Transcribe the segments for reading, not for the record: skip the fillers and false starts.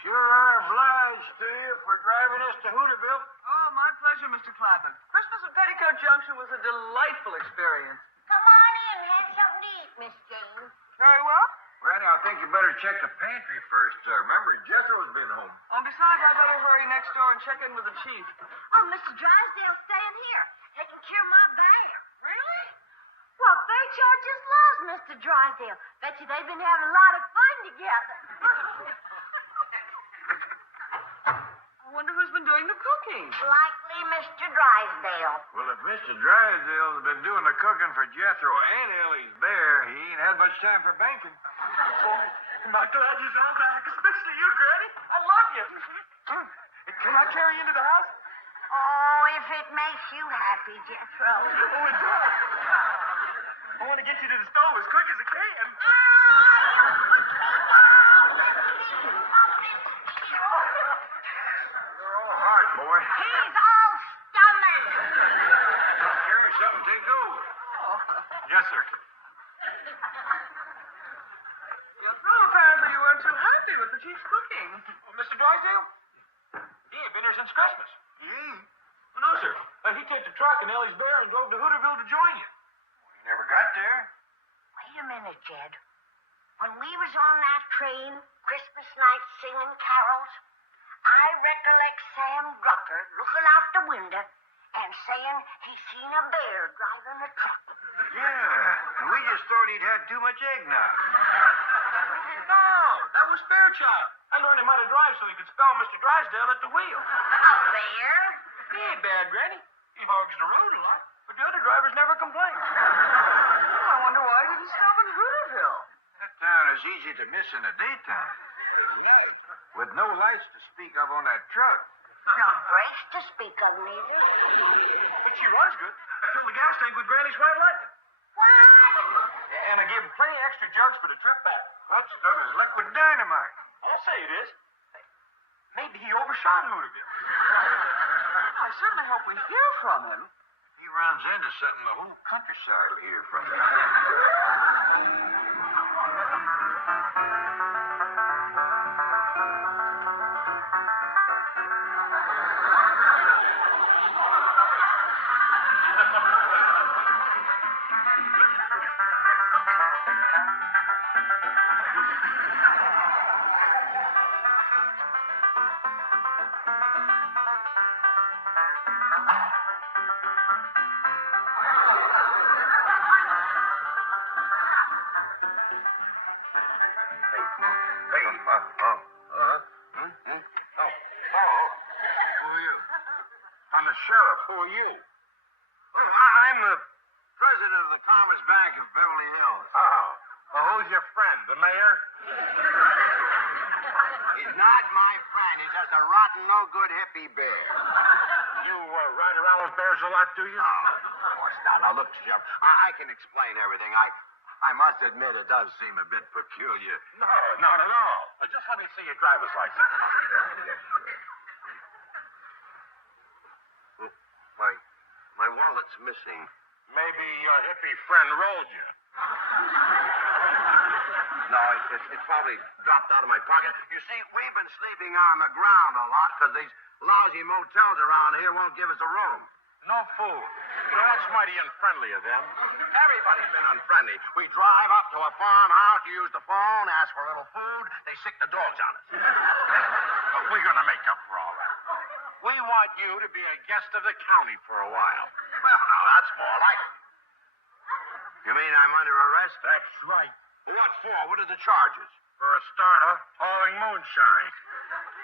Sure are obliged to you for driving us to Hooterville. Oh, my pleasure, Mr. Clappin. Christmas at Petticoat Junction was a delightful experience. Come on in, have something to eat, Miss Jane. Very well. Granny, I think you better check the pantry first. Remember, Jethro's been home. Besides, I better hurry next door and check in with the chief. Oh, Mr. Drysdale's staying here, taking care of my bear. Really? Well, Fairchild just loves Mr. Drysdale. Bet you they've been having a lot of fun together. I wonder who's been doing the cooking. Likely Mr. Drysdale. Well, if Mr. Drysdale's been doing the cooking for Jethro and Ellie's bear, he ain't had much time for banking. Oh, I'm glad you found back, especially you, Granny. I love you. Can I carry you into the house? Oh, if it makes you happy, Jethro. Oh, it does. I want to get you to the stove as quick as I can. You're all hard, boy. He's all stomach. Carry something, take over. Oh. Yes, sir. Jethro, apparently you weren't too happy with the chief's cooking. Mr. Drysdale? He ain't been here since Christmas. Well, no, sir. He took the truck and Ellie's bear and drove to Hooterville to join you. He never got there. Wait a minute, Jed. When we was on that train, Christmas night singing carols, I recollect Sam Drucker looking out the window and saying he seen a bear driving a truck. Yeah, and we just thought he'd had too much eggnog. No, that was Fairchild. I learned him how to drive so he could spell Mr. Drysdale at the wheel. A bear? He ain't bad, Granny. He hogs the road a lot, but the other drivers never complain. I wonder why he didn't stop in Hooterville. That town is easy to miss in the daytime. Yes. With no lights to speak of on that truck. No brakes to speak of, maybe. But she runs good. I filled the gas tank with Granny's white lightning. What? And I gave him plenty of extra jugs for the trip back. That stuff is liquid dynamite. I'll say it is. Maybe he overshot Hooterville. I certainly hope we hear from him. He runs into something the whole countryside will hear from him. I'm the sheriff. Who are you? Oh, I'm the president of the Commerce Bank of Beverly Hills. Oh. Well, who's your friend? The mayor? He's not my friend. He's just a rotten, no-good hippie bear. You ride around with bears a lot, do you? Of course not. Now, look, Sheriff, I can explain everything. I must admit it does seem a bit peculiar. No, not at all. Just let me see your driver's license. My wallet's missing. Maybe your hippie friend rolled you. No, it's probably dropped out of my pocket. You see, we've been sleeping on the ground a lot because these lousy motels around here won't give us a room. No food. Well, that's mighty unfriendly of them. Everybody's been unfriendly. We drive up to a farmhouse, you use the phone, ask for a little food, they sick the dogs on us. We're going to make up for all that. We want you to be a guest of the county for a while. Well, now, that's more like it. You mean I'm under arrest? That's right. What for? What are the charges? For a starter, hauling moonshine.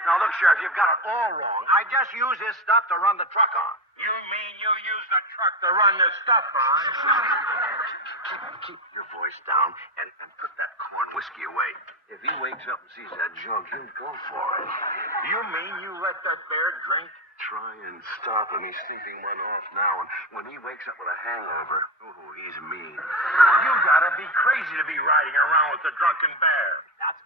Now, look, Sheriff, you've got it all wrong. I just use this stuff to run the truck on. You mean you use the truck to run this stuff on? Keep your voice down and put that corn whiskey away. If he wakes up and sees that jug, he'll go for it. You mean you let that bear drink? Try and stop him. He's sleeping one off now, and when he wakes up with a hangover, he's mean. You gotta be crazy to be riding around with a drunken bear.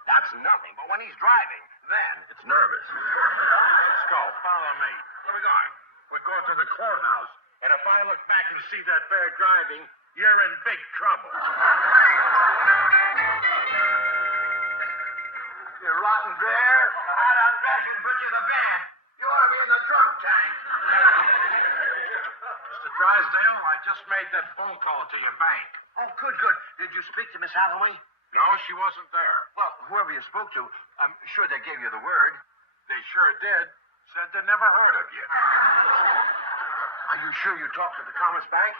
That's nothing, but when he's driving, then it's nervous. Let's go. Follow me. Where are we going? We're going to the courthouse. And if I look back and see that bear driving, you're in big trouble. You rotten bear. I'd undress you and put you in the bed. You ought to be in the drunk tank. Mr. Drysdale, I just made that phone call to your bank. Oh, good, good. Did you speak to Miss Hathaway? No, she wasn't there. Well, whoever you spoke to, I'm sure they gave you the word. They sure did. Said they never heard of you. Are you sure you talked to the Commerce Bank?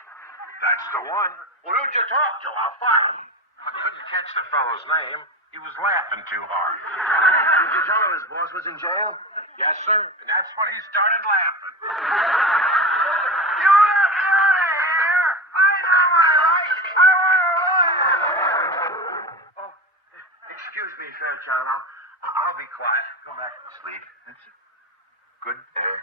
That's the one. Well, who'd you talk to? I'll find him. I couldn't catch the fellow's name. He was laughing too hard. Did you tell him his boss was in jail? Yes, sir. And that's when he started laughing. You let me out of here! I know my rights! I want a lawyer! Oh, excuse me, Fairchild. I'll be quiet. Go back to sleep. That's it. Good day.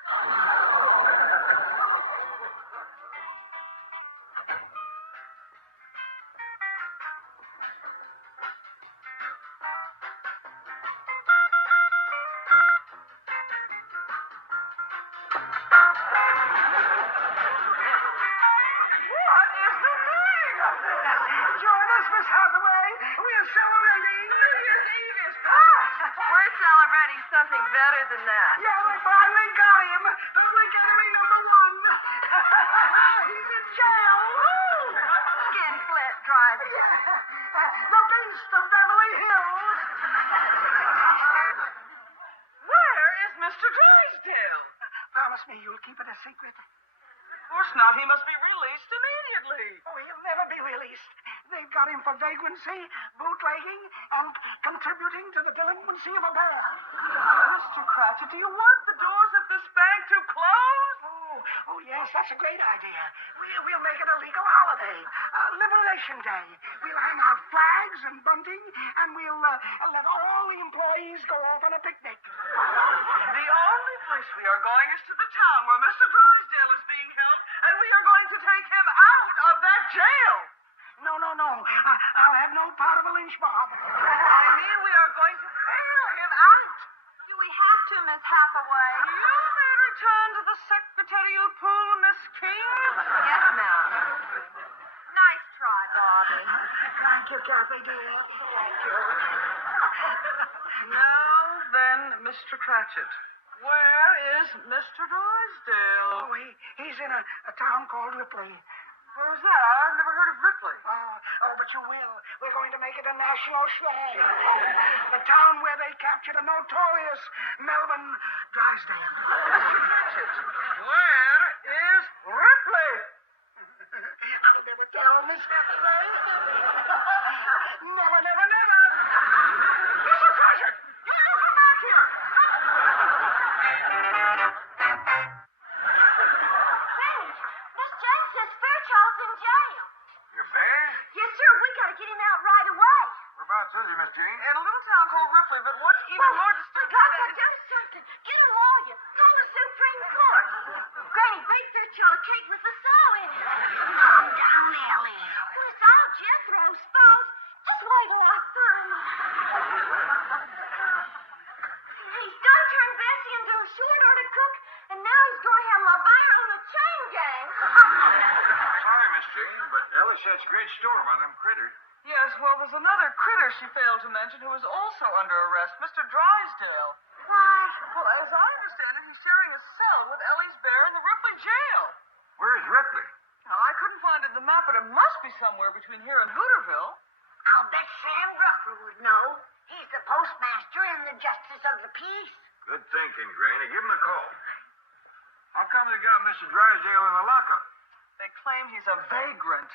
Join us, Miss Hathaway. We are celebrating New Year's Eve is past. We're celebrating something better than that. Yeah, we finally got him. Public enemy number one. He's in jail. Skin flint, Drysdale. The beast of Beverly Hills. Where is Mr. Drysdale? Promise me you'll keep it a secret. Of course not. He must be released immediately. Oh, he'll never be released. They've got him for vagrancy, bootlegging, and contributing to the delinquency of a bear. Mr. Cratchit, do you want the doors of this bank to close? Oh, yes, that's a great idea. We'll make it a legal holiday. Liberation Day. We'll hang out flags and bunting, and we'll let all the employees go off on a picnic. The only place we are going is to the town where Mr. Drysdale is being held, and we are going to take him out of that jail. No. I'll have no part of a lynch mob. I mean, we are going to bail him out. Do we have to, Miss Hathaway? You may return to the secretarial pool, Miss King. Yes, ma'am. Nice try, Bobby. Thank you, Kathy, dear. Thank you. Now then, Mr. Cratchit, where is Mr. Drysdale? Oh, he's in a town called Ripley. Where is that? I've never heard of Ripley. But you will. We're going to make it a national slang. The town where they captured a notorious Melbourne Drysdale. Where is Ripley? I never tell Miss Hathaway. Never. Mr. Cratchit! You come back here! Miss Jane says Fairchild's in jail. Your bear? Yes, sir. We gotta get him out right away. Whereabouts is he, Miss Jean? In a little town called Ripley, but what's even more We disturbing got is to do something. Get a lawyer. Call the Supreme Court. Granny, bake Fairchild a cake with the saw in it. Calm down, Ellie. Well, it's all Jethro's fault. Just wait till I find him. He's done turned Bessie into a short-order cook, and now he's going to have my buyer on the chain gang. Sorry, Miss Jean, but Ellie said it's a great story about them critters. Yes, well, there's another critter she failed to mention who is also under arrest, Mr. Drysdale. Why? Well, as I understand it, he's sharing a cell with Ellie's bear in the Ripley jail. Where's Ripley? Now, I couldn't find it in the map, but it must be somewhere between here and Hooterville. I'll bet Sam Drucker would know. He's the postmaster and the justice of the peace. Good thinking, Granny. Give him a call. How come they got Mr. Drysdale in the lockup? They claim he's a vagrant.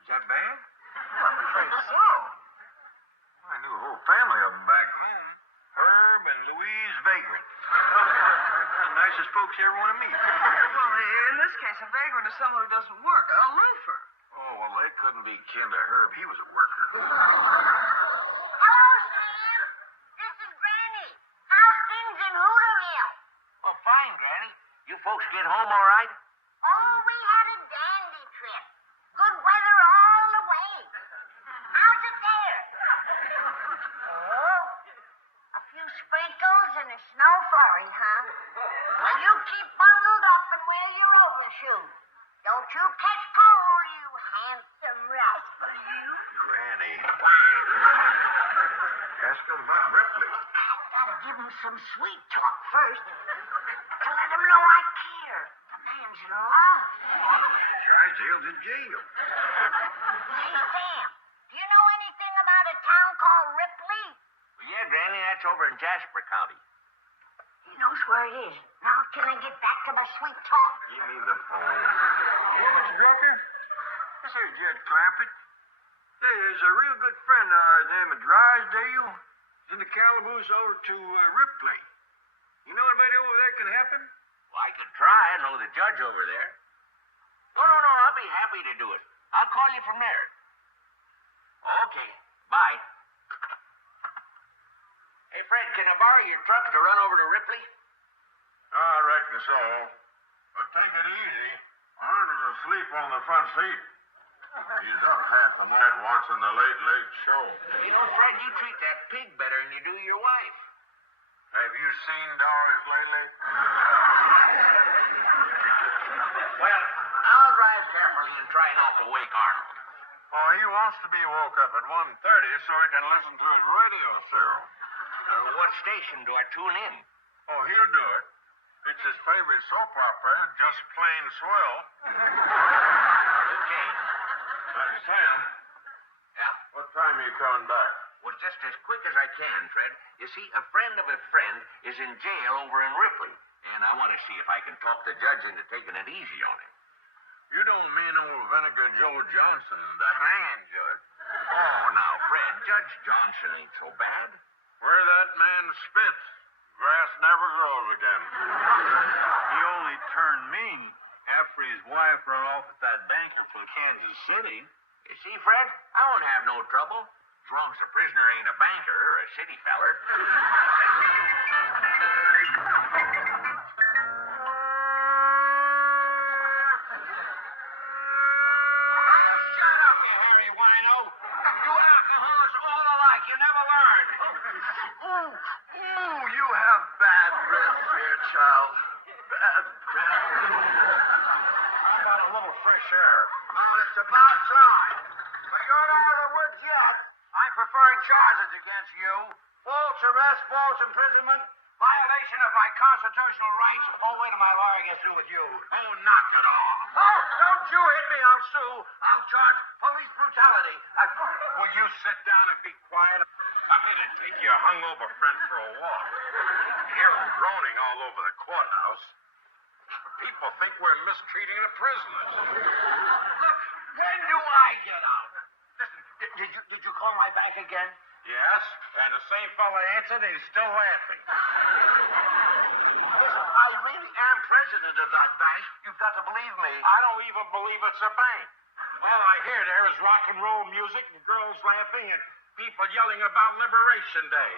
Is that bad? Well, I'm afraid so. I knew a whole family of them back home. Herb and Louise Vagrant. The nicest folks you ever want to meet. Well, in this case, a vagrant is someone who doesn't work, a loafer. Oh, well, they couldn't be kin to Herb. He was a worker. Hello, Sam. This is Granny. How's things in Hooterville? Oh, fine, Granny. You folks get home all right? Oh, we had a dandy trip. Good weather all the way. How's it there? Oh, a few sprinkles and a snow flurry, huh? Well, you keep bundled up and wear your overshoes. Don't you catch cold, you handsome rascal, you. Granny. Ask him about Ripley. Gotta give him some sweet talk first to let him know I care. The man's in love. Drysdale's in jail. Hey, Sam, do you know anything about a town called Ripley? Yeah, Granny, that's over in Jasper County. He knows where it is. Now, can I get back to my sweet talk? Give me the phone. Hey, Mr. Drucker. This is Jed Clampett. Hey, there's a real good friend of ours named Drysdale. He's in the calaboose over to Ripley. You know anybody over there can help him? Well, I could try. I know the judge over there. No, I'll be happy to do it. I'll call you from there. Okay, bye. Hey, Fred, can I borrow your truck to run over to Ripley? I reckon so. But take it easy. Arnold's asleep on the front seat. He's up half the night watching the late show. You know, Fred, you treat that pig better than you do your wife. Have you seen Doris lately? Well, I'll drive carefully and try not to wake Arnold. Oh, he wants to be woke up at 1:30 so he can listen to his radio show. What station do I tune in? Oh, he'll do it. It's his favorite soap opera, Just Plain Swell. Okay. Sam, Yeah? what time are you coming back? Well, just as quick as I can, Fred. You see, a friend of a friend is in jail over in Ripley, and I want to see if I can talk the judge into taking it easy on him. You don't mean old Vinegar Joe Johnson, the hanging judge. Oh, now, Fred, Judge Johnson ain't so bad. Where that man spits, grass never grows again. He only turned mean after his wife ran off with that banker from Kansas City. You see, Fred, I won't have no trouble. As long as the prisoner ain't a banker or a city feller. Shut up, you hairy wino. You alcoholics all alike. You never learn. Ooh, you have bad breath here, child. Bad breath. How about a little fresh air? Well, it's about time. But you're not out of the woods yet. I'm preferring charges against you. False arrest, false imprisonment, violation of my constitutional rights. Oh, wait till my lawyer gets through with you. Oh, knock it off. Oh, don't you hit me. I'll sue. I'll charge police brutality. Will you sit down and be quiet? I'm going to take your hungover friend for a walk. Hear him groaning all over the courthouse. People think we're mistreating the prisoners. Look, when do I get out? Listen, did you call my bank again? Yes, and the same fella answered, and he's still laughing. Listen, I really am president of that bank. You've got to believe me. I don't even believe it's a bank. All I hear there is rock and roll music and girls laughing and people yelling about Liberation Day.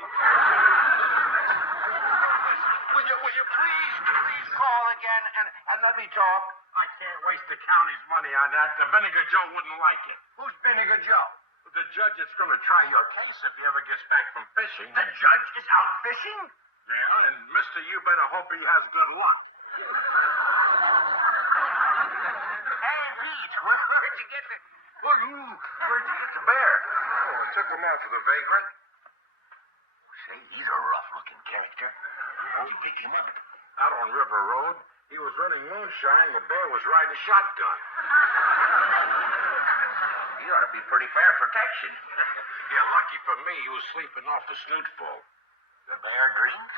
Will you please call again and let me talk? I can't waste the county's money on that. The Vinegar Joe wouldn't like it. Who's Vinegar Joe? The judge is going to try your case if he ever gets back from fishing. The judge is out fishing? Yeah, and mister, you better hope he has good luck. Hey, Pete, where'd you get the... Where'd you get the bear? Oh, I took him off of the vagrant. Say, he's a rough-looking character. How'd you pick him up? Out on River Road. He was running moonshine. The bear was riding a shotgun. He ought to be pretty fair protection. Yeah, lucky for me, he was sleeping off the snootful. The bear drinks?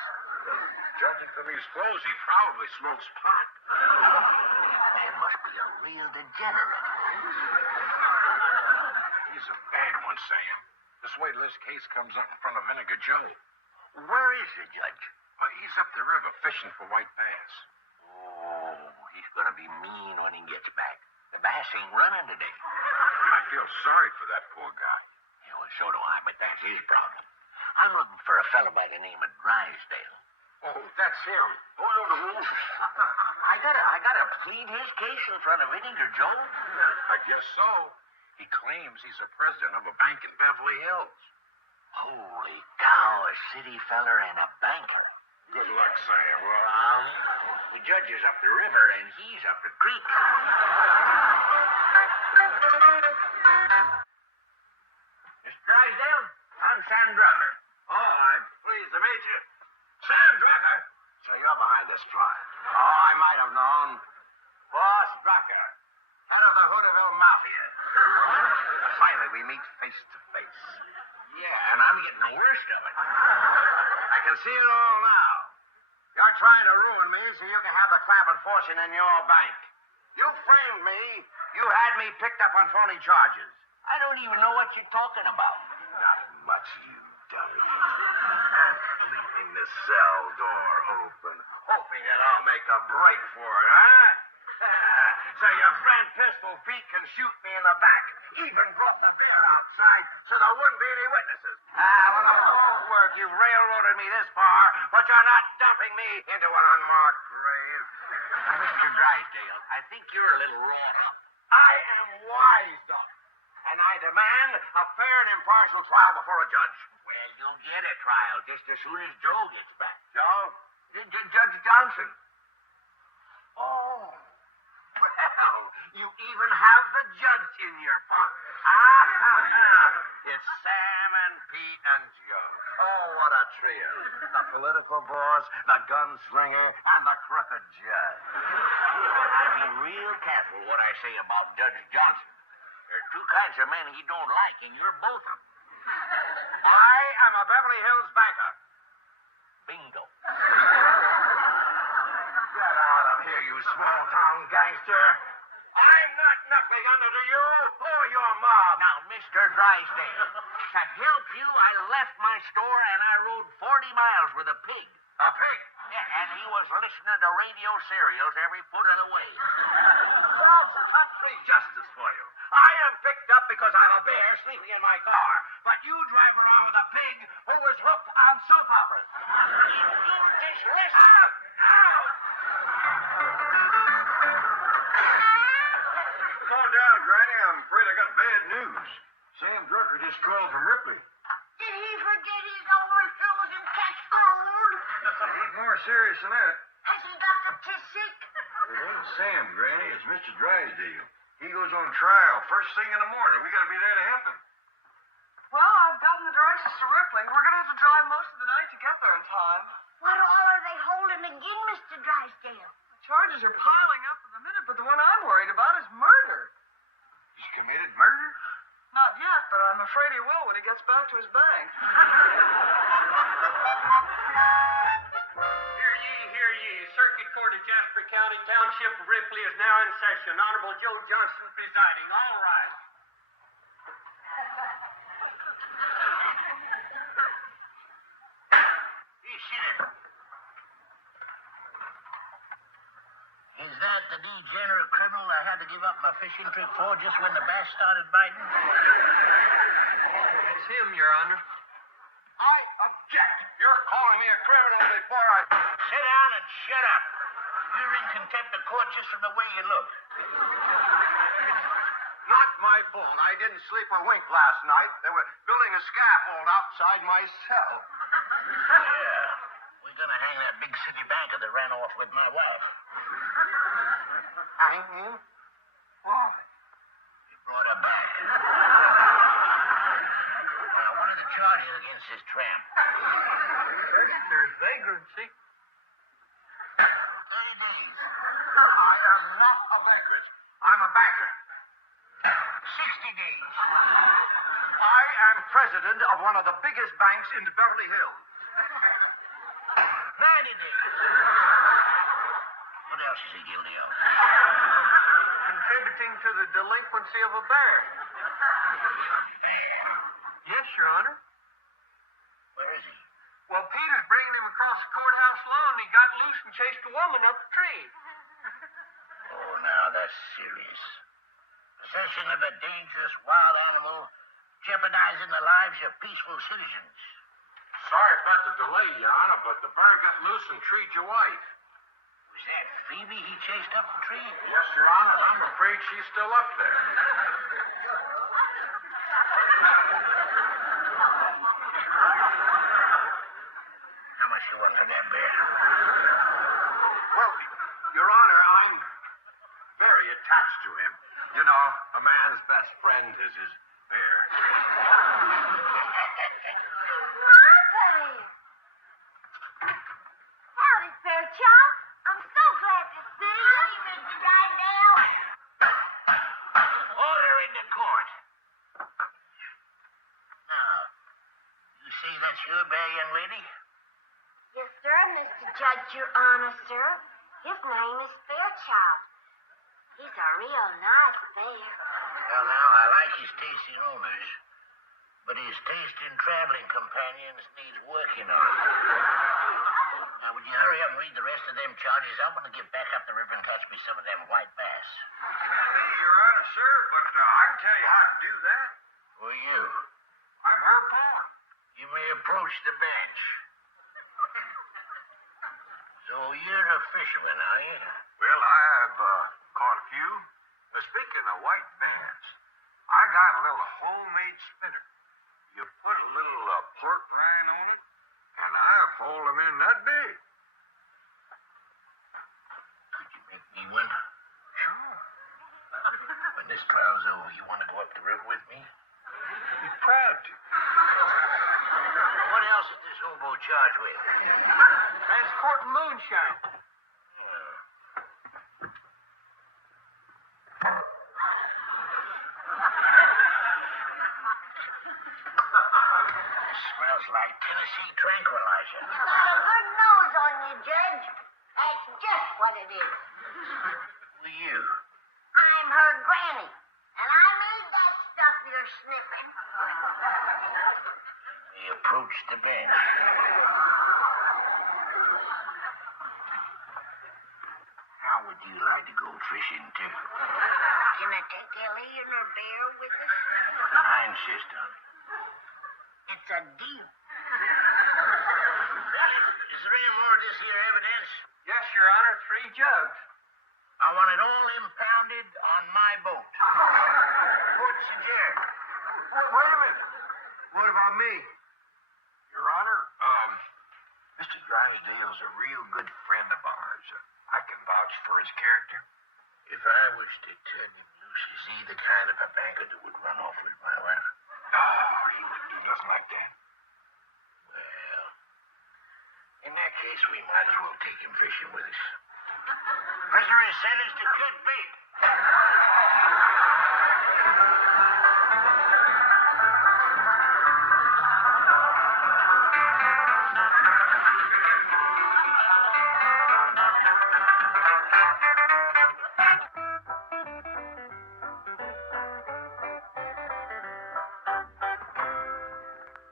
Judging from his clothes, he probably smokes pot. Man must be a real degenerate. He's a bad one, Sam. Just wait till this case comes up in front of Vinegar Joe. Where is the judge? Well, he's up the river fishing for white bass. Oh, he's gonna be mean when he gets back. The bass ain't running today. I feel sorry for that poor guy. Yeah, well, so do I, but that's his problem. I'm looking for a fellow by the name of Drysdale. Oh, that's him. I gotta plead his case in front of Vinegar Joe. I guess so. He claims he's the president of a bank in Beverly Hills. Holy cow, a city feller and a banker. Good luck, Sam. Well, the judge is up the river and he's up the creek. Mr. Drysdale, I'm Sam Drucker. Pleased to meet you. Sam Drucker. So you're behind this plot. Oh, I might have known. Boss Drucker, head of the Hooterville Mafia. Finally, we meet face to face. Yeah, and I'm getting the worst of it. I can see it all now. You're trying to ruin me so you can have the clamping fortune in your bank. You framed me. You had me picked up on phony charges. I don't even know what you're talking about. Not much, you dummy. Leaving the cell door open, hoping that I'll make a break for it, huh? So your friend Pistol Pete can shoot me in the back. Even broke the beer outside so there wouldn't be any witnesses. Well, the whole work, you've railroaded me this far, but you're not dumping me into an unmarked grave. Mr. Drysdale, I think you're a little wrought up. I am wised up, and I demand a fair and impartial trial before a judge. Well, you'll get a trial just as soon as Joe gets back. Joe? Judge Johnson. Oh. Well, you even have the judge in your pocket. It's Sam and Pete and Joe. Oh, what a trio. The political boss, the gunslinger, and the crooked judge. I'll be real careful what I say about Judge Johnson. There are two kinds of men he don't like, and you're both of them. I am a Beverly Hills banker. Bingo. Get out of here, you small-town gangster. I'm not knuckling under to you or your mob. Now, Mr. Drysdale, to help you, I left my store and I rode 40 miles with a pig. A pig? Yeah, and he was listening to radio serials every foot of the way. God's country justice for you. I am picked up because I have a bear sleeping in my car, but you drive around with a pig who was hooked on soap operas. You just listen. Out! Out! Calm down, Granny. I'm afraid I got bad news. Sam Drucker just called from Ripley. Did he forget his own refills and catch cold? It ain't more serious than that. Has he got the kiss sick? It ain't Sam, Granny. It's Mr. Drysdale. He goes on trial first thing in the morning. We gotta be there to help him. Well, I've gotten the directions to Ripley. We're going to have to drive most of the night to get there in time. What all are they holding again, Mr. Drysdale? Charges are piling up in the minute, but the one I'm worried about is murder. He's committed murder? Not yet, but I'm afraid he will when he gets back to his bank. Hear ye, hear ye. Circuit Court of Jasper County, Township of Ripley is now in session. Honorable Joe Johnson presiding. All rise. Is that the degenerate criminal I had to give up my fishing trip for just when the bass started biting? It's him, Your Honor. I object. You're calling me a criminal before I... Sit down and shut up. You're in contempt of court just from the way you look. Not my fault. I didn't sleep a wink last night. They were building a scaffold outside my cell. Yeah. We're gonna hang that big city banker that ran off with my wife. Hang him? Why? He brought her back. What are the charges against this tramp? There's vagrancy. 30 days. I am not a vagrant. I'm a banker. 60 days. I am president of one of the biggest banks in Beverly Hills. 90 days. What else is he guilty of? Contributing to the delinquency of a bear. Bear. Yes, Your Honor. Where is he? Well, Peter's bringing him across the courthouse lawn, and he got loose and chased a woman up a tree. Oh, now that's serious. Possession of a dangerous wild animal jeopardizing the lives of peaceful citizens. Sorry about the delay, Your Honor, but the bird got loose and treed your wife. Was that Phoebe he chased up the tree? Yes, Your Honor, and I'm afraid she's still up there. How much you want for that bear? Well, Your Honor, I'm very attached to him. You know, a man's best friend is his bear. My bear. there, young lady? Yes, sir, Mr. Judge, Your Honor, sir. His name is Fairchild. He's a real nice bear. Well, now, I like his taste in owners, but his taste in traveling companions needs working on. Now, would you hurry up and read the rest of them charges? I want to get back up the river and catch me some of them white bass. Your Honor, sir, but I can tell you how to do that. Who are you? I'm her pawn. You may approach the bench. So you're a fisherman, are you? Well, I have caught a few. Speaking of white bass, I got a little homemade spinner. You put a little pork rind on it, and I've hauled them in that big. Could you make me one? Sure. When this trial's over, you want to go up the river with me? Be proud to. What else is this hobo charged with? Transporting moonshine. Smells like Tennessee tranquilizer. You got a good nose on you, Judge. That's just what it is. Who are you? I'm her granny, and I made that stuff you're sniffing. He approached the bench. How would you like to go fishing, too? Can I take Ellie and her bear with us? I insist on it. It's a deal. Well, is there any more of this here evidence? Yes, Your Honor, 3 jugs. I want it all impounded on my boat. Port Saint. Wait a minute. What about me? Your Honor, Mr. Drysdale's a real good friend of ours. I can vouch for his character. If I was to tell you, is he the kind of a banker that would run off with my wife? No, he wouldn't do nothing like that. Well, in that case, we might as well take him fishing with us. Prisoner is sentenced to cut bait.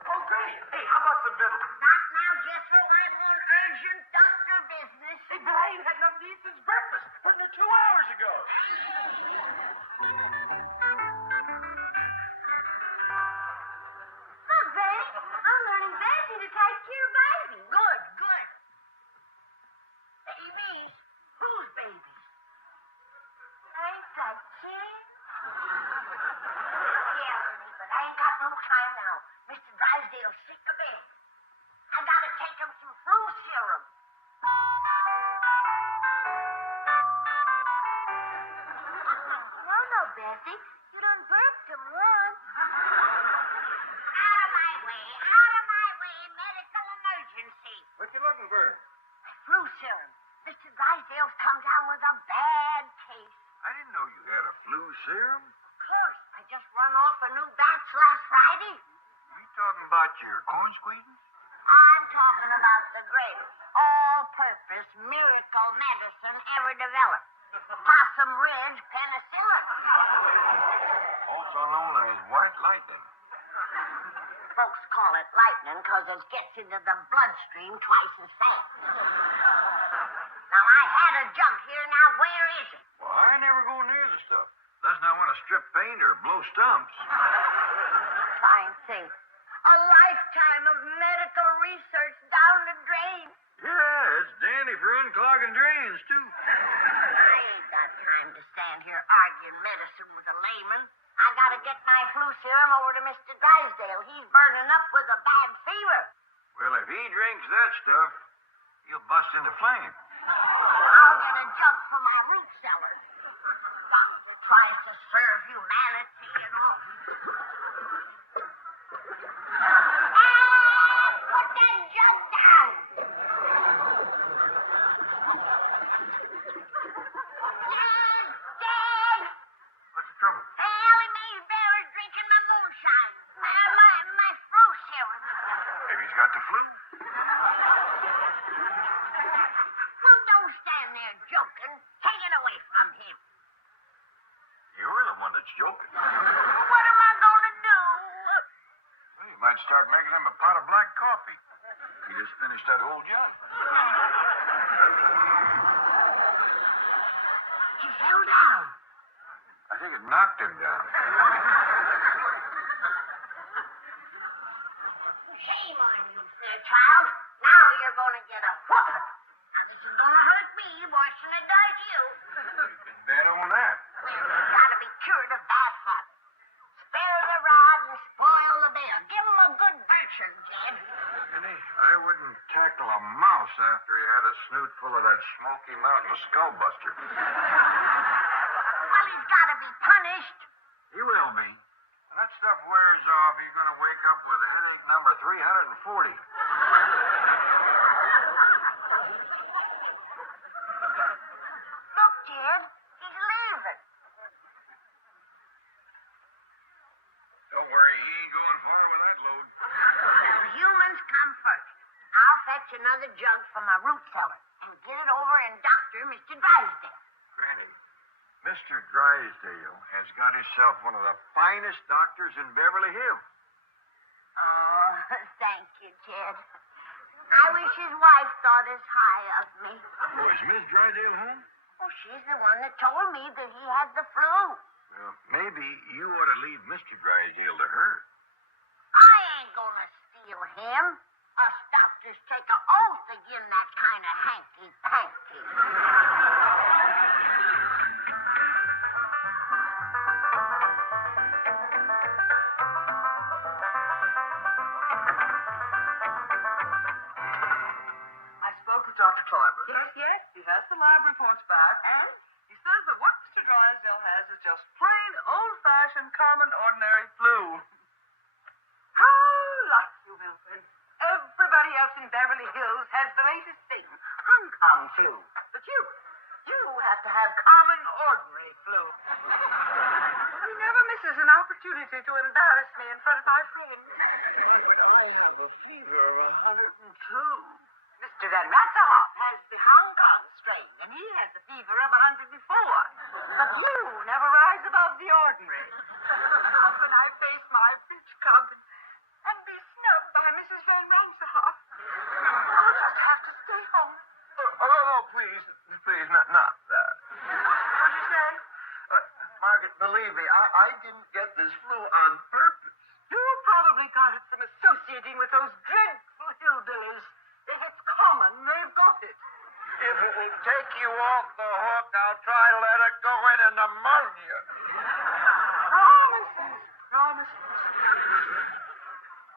Oh, great. Hey, how about some Beverly? Not now, Jethro. I'm on urgent doctor business. Hey, but I ain't had nothing to eat since breakfast. Wasn't it 2 hours ago? Look, Granny, I'm learning Bessie to take care of baby. Good, good. Babies? Whose babies? Ain't that kid? Yeah, honey, but I ain't got no time now. Mr. Drysdale's sick of bed. I gotta take him some flu serum. No, Bessie. You done burped him once. Out of my way, out of my way. Medical emergency. What you looking for? Flu serum. Mr. Drysdale's come down with a bad case. I didn't know you had a flu serum. Of course, I just run off a new batch last Friday. You talking about your corn squeezing? I'm talking about the greatest all-purpose miracle medicine ever developed. Possum Ridge penicillin. Also known as white lightning. Folks call it lightning because it gets into the bloodstream twice as fast. Now, I had a jug here. Now, where is it? Well, I never go near the stuff. Unless I want to strip paint or blow stumps. Fine thing. A lifetime of medical research down the drain. Yeah, it's dandy for unclogging drains, too. I ain't got time to stand here arguing medicine with a layman. I gotta get my flu serum over to Mr. Drysdale. He's burning up with a bad fever. Well, if he drinks that stuff, he'll bust into flame. I'll get a jug for my root cellar. Doctor tries to serve humanity and all. Put that jug down. Dad! What's the trouble? Ellie Mae's bear is drinking my moonshine. My flu serum. Maybe he's got the flu. told you. He fell down. I think it knocked him down. Shame on you, sir, child. Now you're going to get a whooping. Now, this is going to hurt me worse than it does you. You can bet on that. Well, you've got to be cured of bad habits. Spare the rod and spoil the bill. Give him a good birching, Jed. Penny, I wouldn't tackle a mouse after he had a snoot full of that Smoky Mountain skullbuster. Well, he's got to be punished. He will be. When that stuff wears off, he's going to wake up with headache number 340. Look, Jed, he's leaving. Don't worry, he ain't going far with that load. Well, humans come first. I'll fetch another jug from my root cellar and get it over and doctor Mr. Drysdale. Granny, Mr. Drysdale has got himself one of the finest doctors in Beverly Hills. Oh, thank you, Jed. I wish his wife thought as high of me. Oh, is Miss Drysdale home? Oh, she's the one that told me that he had the flu. Well, maybe you ought to leave Mr. Drysdale to her. I ain't gonna steal him. Us doctors take an oath again that kind of hanky-panky. I spoke with Dr. Kleiber. Yes? He has the lab reports back. And? He says that what Mr. Drysdale has is just plain old-fashioned common ordinary flu. How like you, Milford. Everybody else in Beverly Hills has the latest thing, Hong Kong flu. But you have to have common ordinary flu. He never misses an opportunity to embarrass me in front of my friends. I have a fever of 102. Mr. Van Ratterhoff has the Hong Kong strain, and he has a fever of 104. But you never rise above the ordinary. How can I face my bitch cub and be snubbed by Mrs. Van Ratterhoff? I'll just have to stay home. Oh, please, not that. What'd you say? Margaret, believe me, I didn't get this flu on purpose. You probably got it from associating with those dreadful hillbillies. If it's common, they've got it. If it will take you off the hook, I'll try to let it go into pneumonia. Promises.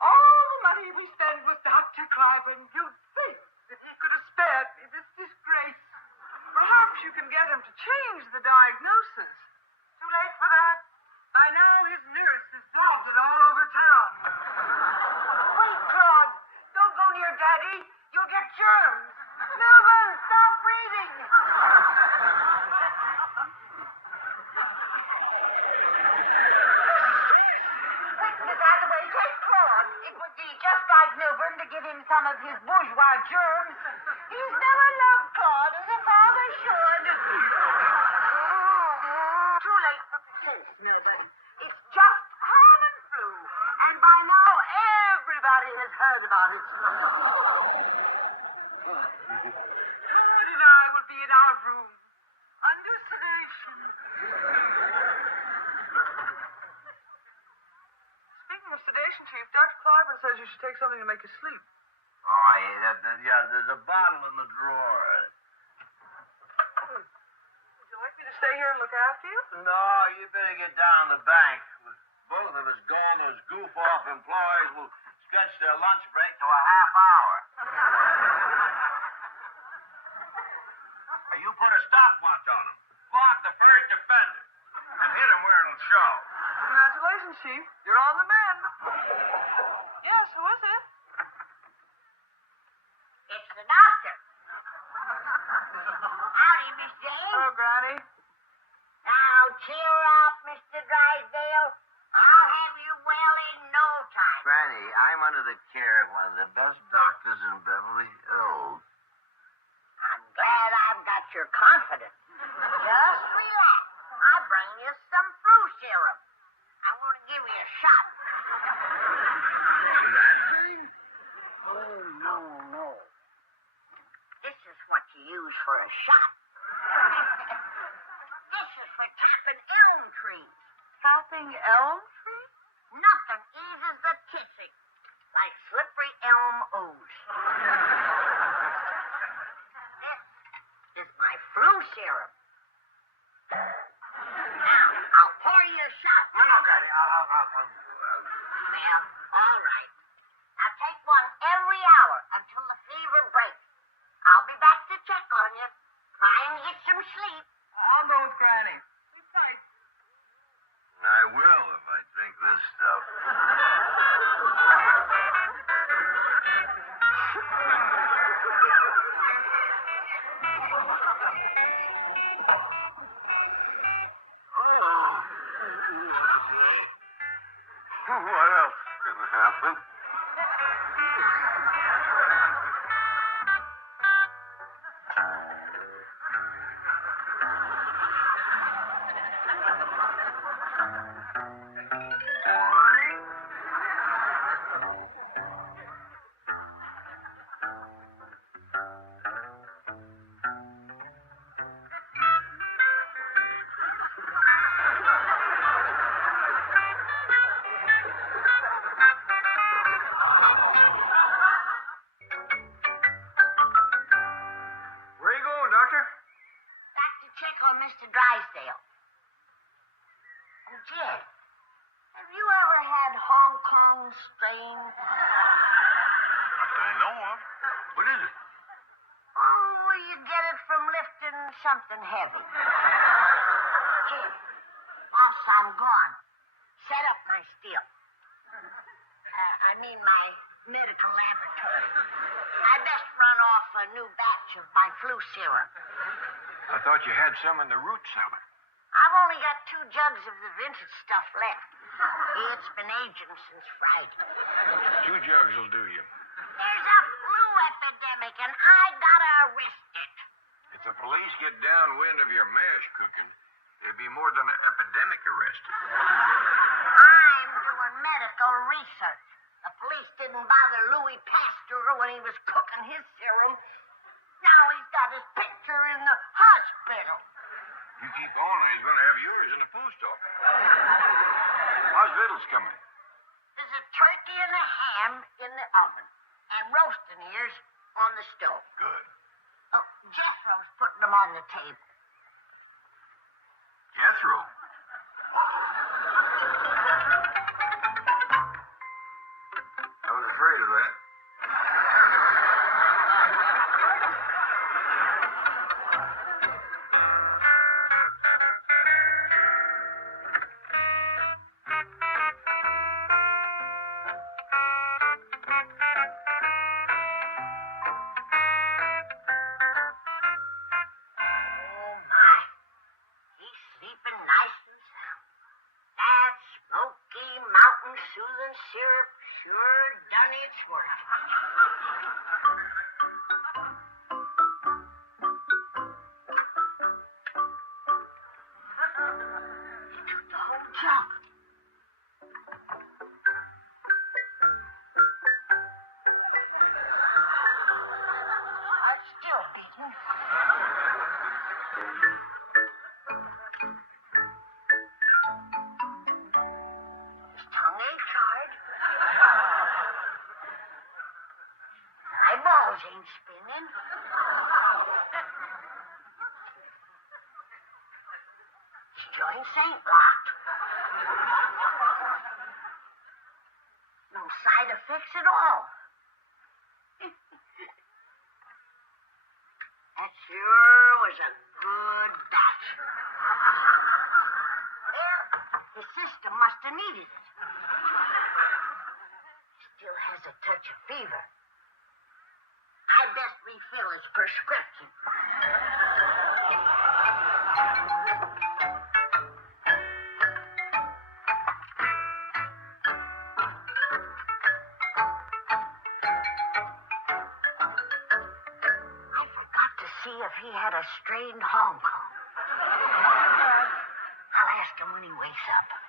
All the money we spend with Dr. Cliven, you'd think that he could have spared me this disgrace. Perhaps you can get him to change the diagnosis. Too late for that. By now, his nurse has blabbed it all over town. Wait, Claude. Don't go near Daddy. You'll get germs. Milburn, stop breathing. Miss Hathaway, take Claude. It would be just like Milburn to give him some of his bourgeois germs. He's never loved Claude as a father should. Too late for persist, Milburn. It's just common flu. And by now, everybody has heard about it. Claude and I will be in our room, under sedation. Speaking of sedation, Chief, Dr. Cliven says you should take something to make you sleep. Oh, yeah, there's a bottle in the drawer. Would you like me to stay here and look after you? No, you better get down the bank. With both of us gone, those goof-off employees will stretch their lunch break to a half hour. You put a stopwatch on him. Flog the first offender. And hit him where it'll show. Congratulations, Chief. You're on the mend. Yes, who is it? It's the doctor. Howdy, Miss Jane. Oh, Granny. Now, cheer up, Mr. Drysdale. I'll have you well in no time. Granny, I'm under the care of one of the best doctors in Beverly Hills. I'm glad I've got your confidence. Just relax. I'll bring you some flu serum. I'm going to give you a shot. Oh, no. use for a shot. This is for tapping elm trees. Tapping elm tree? Nothing eases the kissing like slippery elm ooze. This is my flu serum. Now, I'll pour you a shot. No, Granny. Well, all right. Now take one every hour until the fever breaks. I'll be back to check on you. Try and get some sleep. I'll go with Granny. Sleep tight. I will if I drink this stuff. What else can happen? Where you going, Doctor? Back to check on Mr. Drysdale. And Jed, have you ever had Hong Kong strain? Not that I know of. What is it? Oh, you get it from lifting something heavy. Jed, whilst I'm gone, set up my still. I mean my medical laboratory. I best run off a new batch of my flu serum. I thought you had some in the root cellar. I've only got 2 jugs of the vintage stuff left. It's been aging since Friday. 2 jugs will do you. There's a flu epidemic, and I gotta arrest it. If the police get downwind of your mash cooking, there'd be more than an epidemic arrested. I'm doing medical research. The police didn't bother Louis Pasteur when he was cooking his serum. Now he's got his picture in the hospital. You keep going, and he's going to have yours in the post office. How's Vittles coming? There's a turkey and a ham in the oven, and roasting ears on the stove. Good. Oh, Jethro's putting them on the table. Jethro. I was afraid of that. Oh, my. He's sleeping nice and sound. That Smoky Mountain soothing syrup sure done its work. He took the whole jug. Heart's still beating. His tongue ain't charred. Eyeballs ain't spinning. His joints ain't locked. No side effects at all. That sure was a good batch. There, his system must have needed it. Still has a touch of fever. I best refill his prescription. I forgot to see if he had a strained Hong Kong. I'll ask him when he wakes up.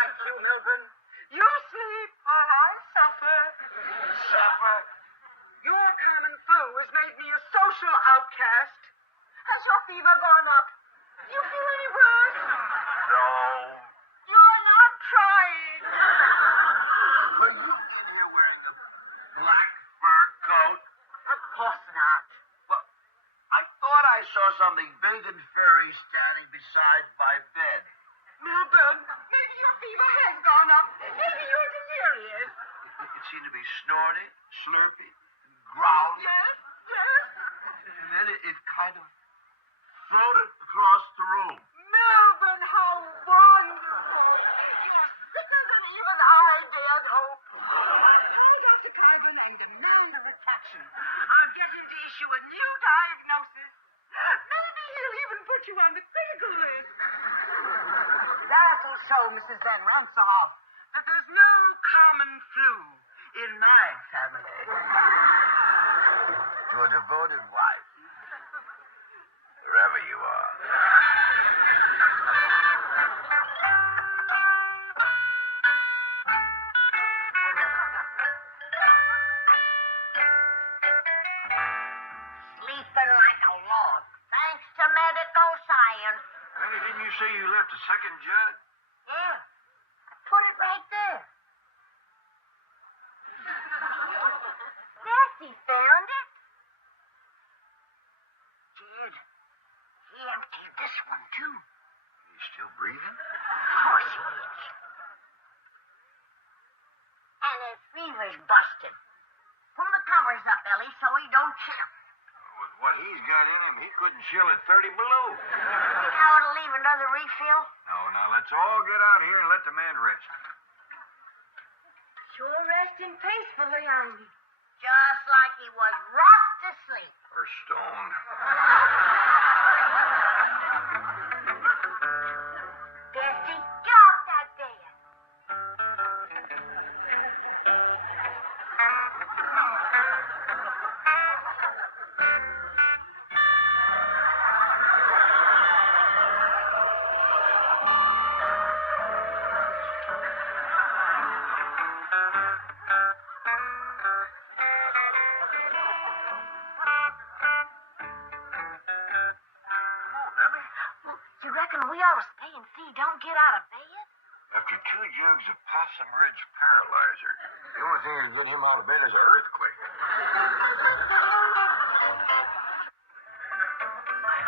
like you, Milburn. You sleep while I suffer. Suffer? Your common flu has made me a social outcast. Has your fever gone up? You feel any worse? No. You're not trying. Were you in here wearing a black fur coat? Of course not. Well, I thought I saw something big and furry standing beside my bed. Milburn, maybe your fever has gone up. Maybe you're delirious. It seemed to be snorting, slurping, growling. Yes. And then it kind of floated across the room. Melvin, how wonderful. You're sicker than even I dared hope. Call Dr. Carbon and demand a retraction. I'll get him to issue a new diagnosis. Maybe he'll even put you on the critical list. That'll show Mrs. Van Ransohoff that there's no common flu in my family. Your devoted wife. Wherever you are. Sleeping like a log. Thanks to medical science. Granny, didn't you say you left a second jug? Yeah. I put it right there. Bessie found it. Jed, he emptied this one, too. He's still breathing? Of course he is. And his fever's busted. Pull the covers up, Ellie, so he don't chill. With what he's got in him, he couldn't chill at 30 below. Think I ought to leave another refill? No, now let's all get out here and let the man rest. Sure resting peacefully, ain't he? Just like he was rocked to sleep. Or stoned. Bessie, get off that bed. You reckon we ought to stay and see he don't get out of bed? After 2 jugs of Possum Ridge Paralyzer, The only thing that'll get him out of bed is an earthquake.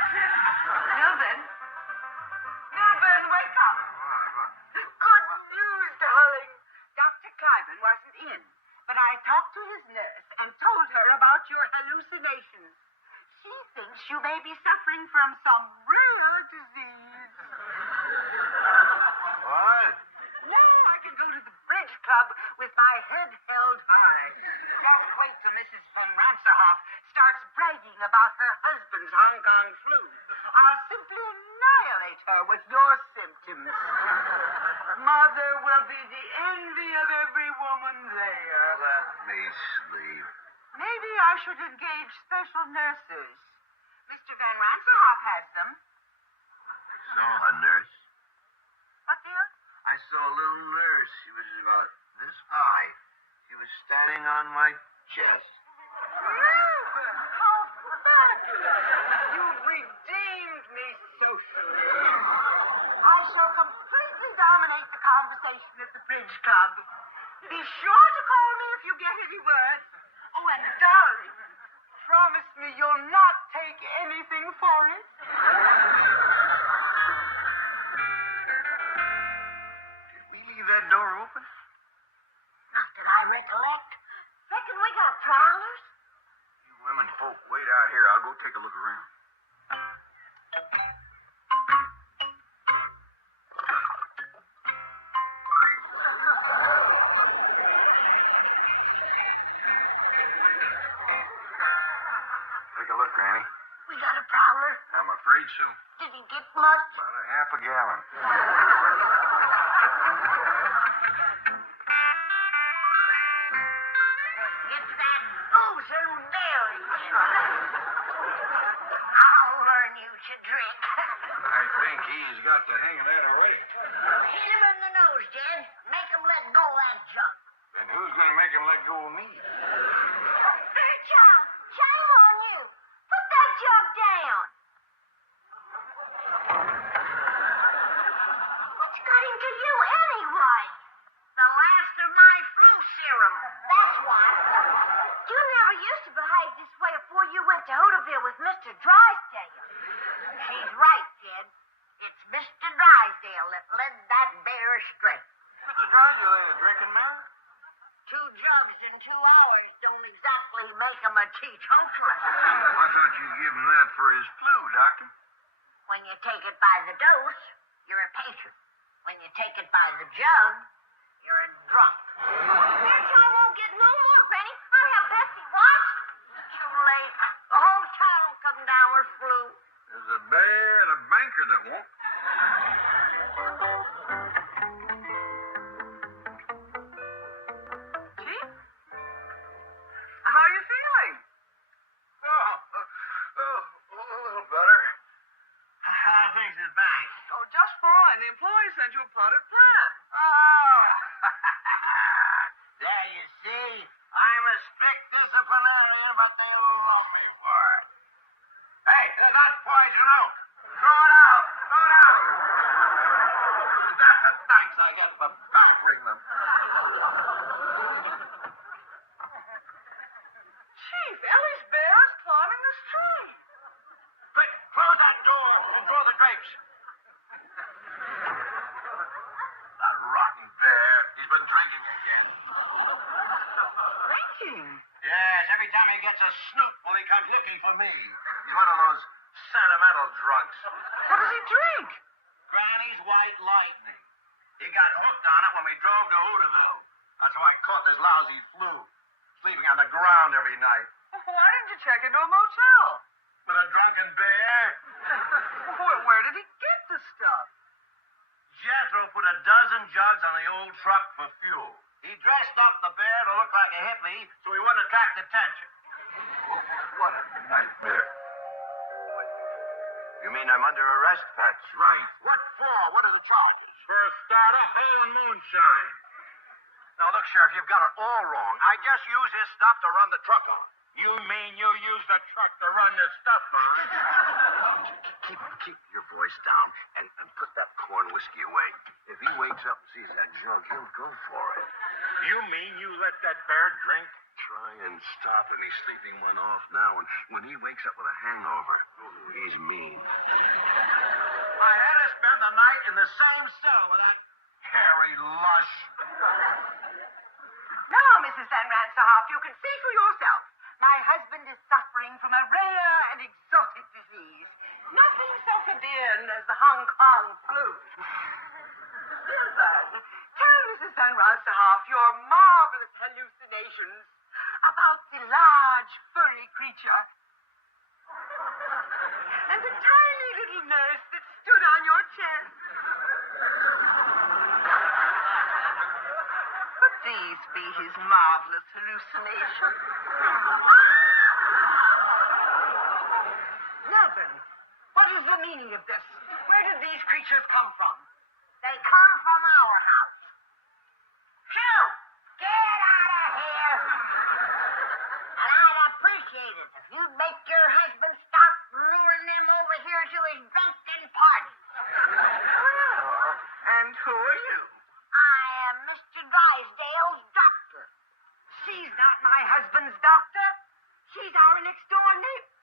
Melvin? Melvin, wake up. Good news, darling. Dr. Cliven wasn't in, but I talked to his nurse and told her about your hallucinations. She thinks you may be suffering from some rare disease. what? No, I can go to the bridge club with my head held high. Just wait till Mrs. Van Ransohoff starts bragging about her husband's Hong Kong flu. I'll simply annihilate her with your symptoms. Mother will be the envy of every woman there. Let me sleep. Maybe I should engage special nurses. Mr. Van Ransohoff has them. Saw a nurse. What, dear? I saw a little nurse. She was about this high. She was standing on my chest. Melvin, how fabulous! You've redeemed me socially. I shall completely dominate the conversation at the bridge club. Be sure to call me if you get any worse. Oh, and darling, promise me you'll not take anything for it. Did we leave that door open? Not that I recollect. Reckon we got prowlers? You women folk wait out here. I'll go take a look around. Take a look, Granny. We got a prowler. I'm afraid so. Did he get much? About a half a gallon. It's that boozer Barry. I'll learn you to drink. I think he's got the hang of that already. Hit him in the nose, Jed. can let go of me. Fairchild, shame on you. Put that jug down. What's got into you anyway? The last of my flu serum. That's what. You never used to behave this way before you went to Hooterville with Mr. Drysdale. She's right, kid. It's Mr. Drysdale that led that bear astray. Mr. Drysdale ain't a drinking man. 2 jugs in 2 hours don't exactly make him a teetotaler. I thought you'd give him that for his flu, Doctor. When you take it by the dose, you're a patient. When you take it by the jug, you're a drunk. Fairchild won't get no more, Granny. I have Bessie watched. Too late. The whole town will come down with flu. There's a bear and a banker that won't. Chief? How are you feeling? A little better. How are things at bank? Oh, just fine. The employee sent you a potted plant. Oh! There you see. I'm a strict disciplinarian, but they love me for it. Hey, that's poison oak. Throw it out. Throw it out. That's the thanks I get for pampering them. Chief, Ellie's bear's climbing this tree. Quick, close that door and draw the drapes. That rotten bear. He's been drinking again. Drinking? Yes, every time he gets a snootful, he comes looking for me. He's one of those sentimental drunks. What does he drink? Granny's White Lightning. He got hooked on it when we drove to Hooterville. That's how I caught this lousy flu. Sleeping on the ground every night. Why didn't you check into a motel? With a drunken bear? Where did he get the stuff? Jethro put a dozen jugs on the old truck for fuel. He dressed up the bear to look like a hippie so he wouldn't attract attention. What a nightmare. You mean I'm under arrest? That's right. What for? What are the charges? For a starter, hauling moonshine. Now, look, Sheriff, you've got it all wrong. I just use his stuff to run the truck on. You mean you use the truck to run your stuff on? Keep your voice down and put that corn whiskey away. If he wakes up and sees that jug, he'll go for it. You mean you let that bear drink? Try and stop him. He's sleeping one off now, and when he wakes up with a hangover, he's mean. I had to spend the night in the same cell with that hairy lush. Now, Mrs. Van Ransterhoff, you can see for yourself. My husband is suffering from a rare and exotic disease. Nothing so forbidden as the Hong Kong flu. Silver, tell Mrs. Van Ransterhoff your marvelous hallucinations about the large, furry creature and the tiny little nurse that stood on your chest. Could these be his marvelous hallucinations? Now then, what is the meaning of this? Where did these creatures come from? They come from our house. Shoo! Get out of here! And I'd appreciate it if you'd make your husband stop luring them over here to his drunken party. And who are you? I am Mr. Drysdale's doctor. She's not my husband's doctor. She's our next door neighbor.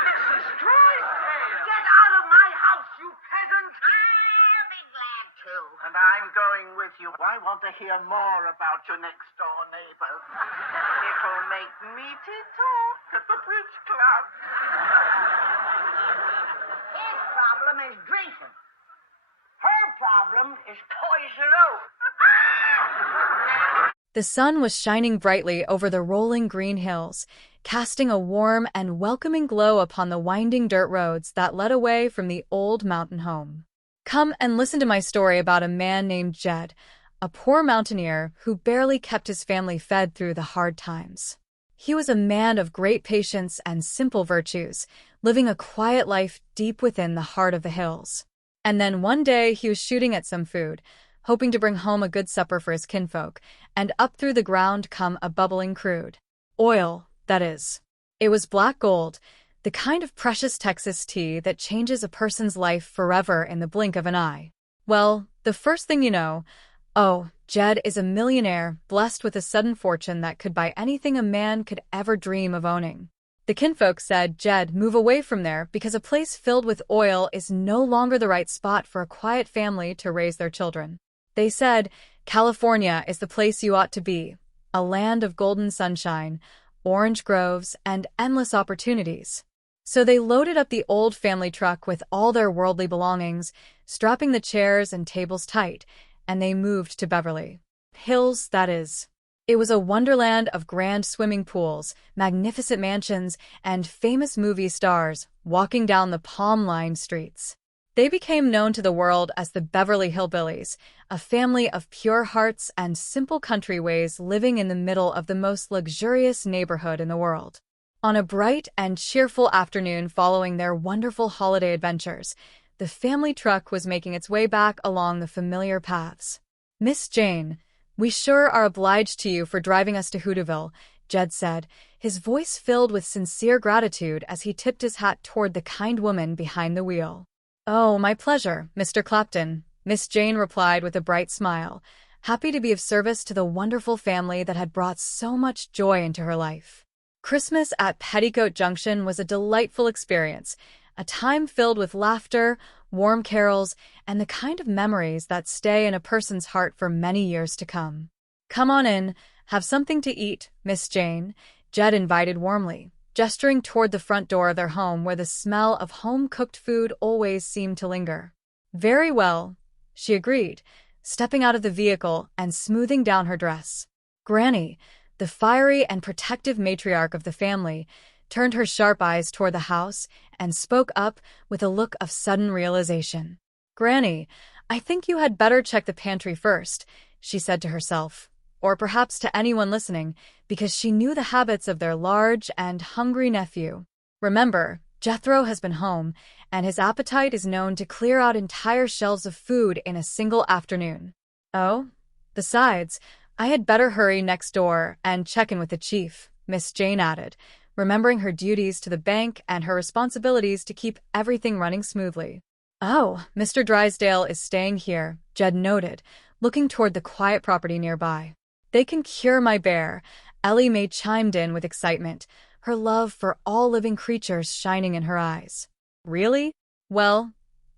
Mrs. Drysdale! Get out of my house, you peasant! I'll be glad to. And I'm going with you. I want to hear more about your next door neighbor. It'll make meaty talk at the bridge club. His problem is drinking. Her problem is poison oak. The sun was shining brightly over the rolling green hills, casting a warm and welcoming glow upon the winding dirt roads that led away from the old mountain home. Come and listen to my story about a man named Jed, a poor mountaineer who barely kept his family fed through the hard times. He was a man of great patience and simple virtues, living a quiet life deep within the heart of the hills. And then one day he was shooting at some food, hoping to bring home a good supper for his kinfolk, and up through the ground come a bubbling crude. Oil, that is. It was black gold, the kind of precious Texas tea that changes a person's life forever in the blink of an eye. Well, the first thing you know, oh, Jed is a millionaire, blessed with a sudden fortune that could buy anything a man could ever dream of owning. The kinfolk said, Jed, move away from there because a place filled with oil is no longer the right spot for a quiet family to raise their children. They said, California is the place you ought to be, a land of golden sunshine, orange groves, and endless opportunities. So they loaded up the old family truck with all their worldly belongings, strapping the chairs and tables tight, and they moved to Beverly Hills, that is. It was a wonderland of grand swimming pools, magnificent mansions, and famous movie stars walking down the palm-lined streets. They became known to the world as the Beverly Hillbillies, a family of pure hearts and simple country ways living in the middle of the most luxurious neighborhood in the world. On a bright and cheerful afternoon following their wonderful holiday adventures, the family truck was making its way back along the familiar paths. Miss Jane, we sure are obliged to you for driving us to Hooterville, Jed said, his voice filled with sincere gratitude as he tipped his hat toward the kind woman behind the wheel. Oh, my pleasure, Mr. Clapton, Miss Jane replied with a bright smile, happy to be of service to the wonderful family that had brought so much joy into her life. Christmas at Petticoat Junction was a delightful experience, a time filled with laughter, warm carols, and the kind of memories that stay in a person's heart for many years to come. Come on in, have something to eat, Miss Jane, Jed invited warmly, gesturing toward the front door of their home where the smell of home-cooked food always seemed to linger. Very well, she agreed, stepping out of the vehicle and smoothing down her dress. Granny, the fiery and protective matriarch of the family, turned her sharp eyes toward the house and spoke up with a look of sudden realization. Granny, I think you had better check the pantry first, she said to herself, or perhaps to anyone listening, because she knew the habits of their large and hungry nephew. Remember, Jethro has been home, and his appetite is known to clear out entire shelves of food in a single afternoon. Oh, besides, I had better hurry next door and check in with the chief, Miss Jane added, remembering her duties to the bank and her responsibilities to keep everything running smoothly. Oh, Mr. Drysdale is staying here, Jed noted, looking toward the quiet property nearby. They can cure my bear, Ellie Mae chimed in with excitement, her love for all living creatures shining in her eyes. Really? Well,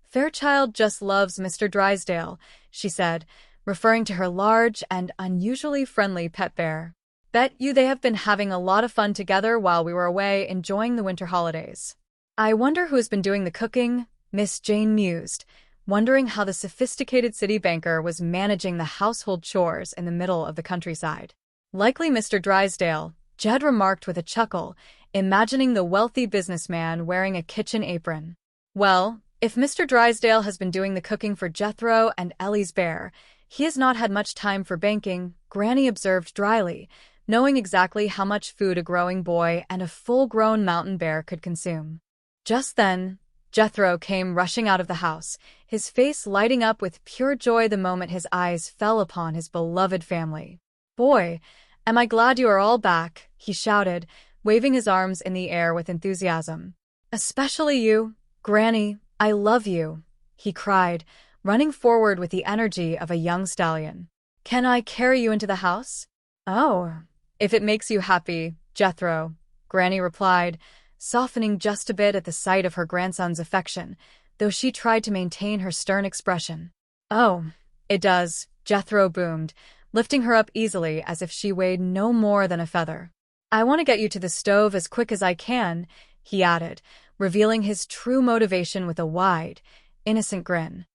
Fairchild just loves Mr. Drysdale, she said, referring to her large and unusually friendly pet bear. Bet you they have been having a lot of fun together while we were away enjoying the winter holidays. I wonder who has been doing the cooking, Miss Jane mused, wondering how the sophisticated city banker was managing the household chores in the middle of the countryside. Likely Mr. Drysdale, Jed remarked with a chuckle, imagining the wealthy businessman wearing a kitchen apron. Well, if Mr. Drysdale has been doing the cooking for Jethro and Ellie's bear, he has not had much time for banking, Granny observed dryly, knowing exactly how much food a growing boy and a full-grown mountain bear could consume. Just then, Jethro came rushing out of the house, his face lighting up with pure joy the moment his eyes fell upon his beloved family. Boy, am I glad you are all back, he shouted, waving his arms in the air with enthusiasm. Especially you, Granny, I love you, he cried, running forward with the energy of a young stallion. Can I carry you into the house? Oh, if it makes you happy, Jethro, Granny replied, softening just a bit at the sight of her grandson's affection, though she tried to maintain her stern expression. Oh, it does, Jethro boomed, lifting her up easily as if she weighed no more than a feather. I want to get you to the stove as quick as I can, he added, revealing his true motivation with a wide, innocent grin.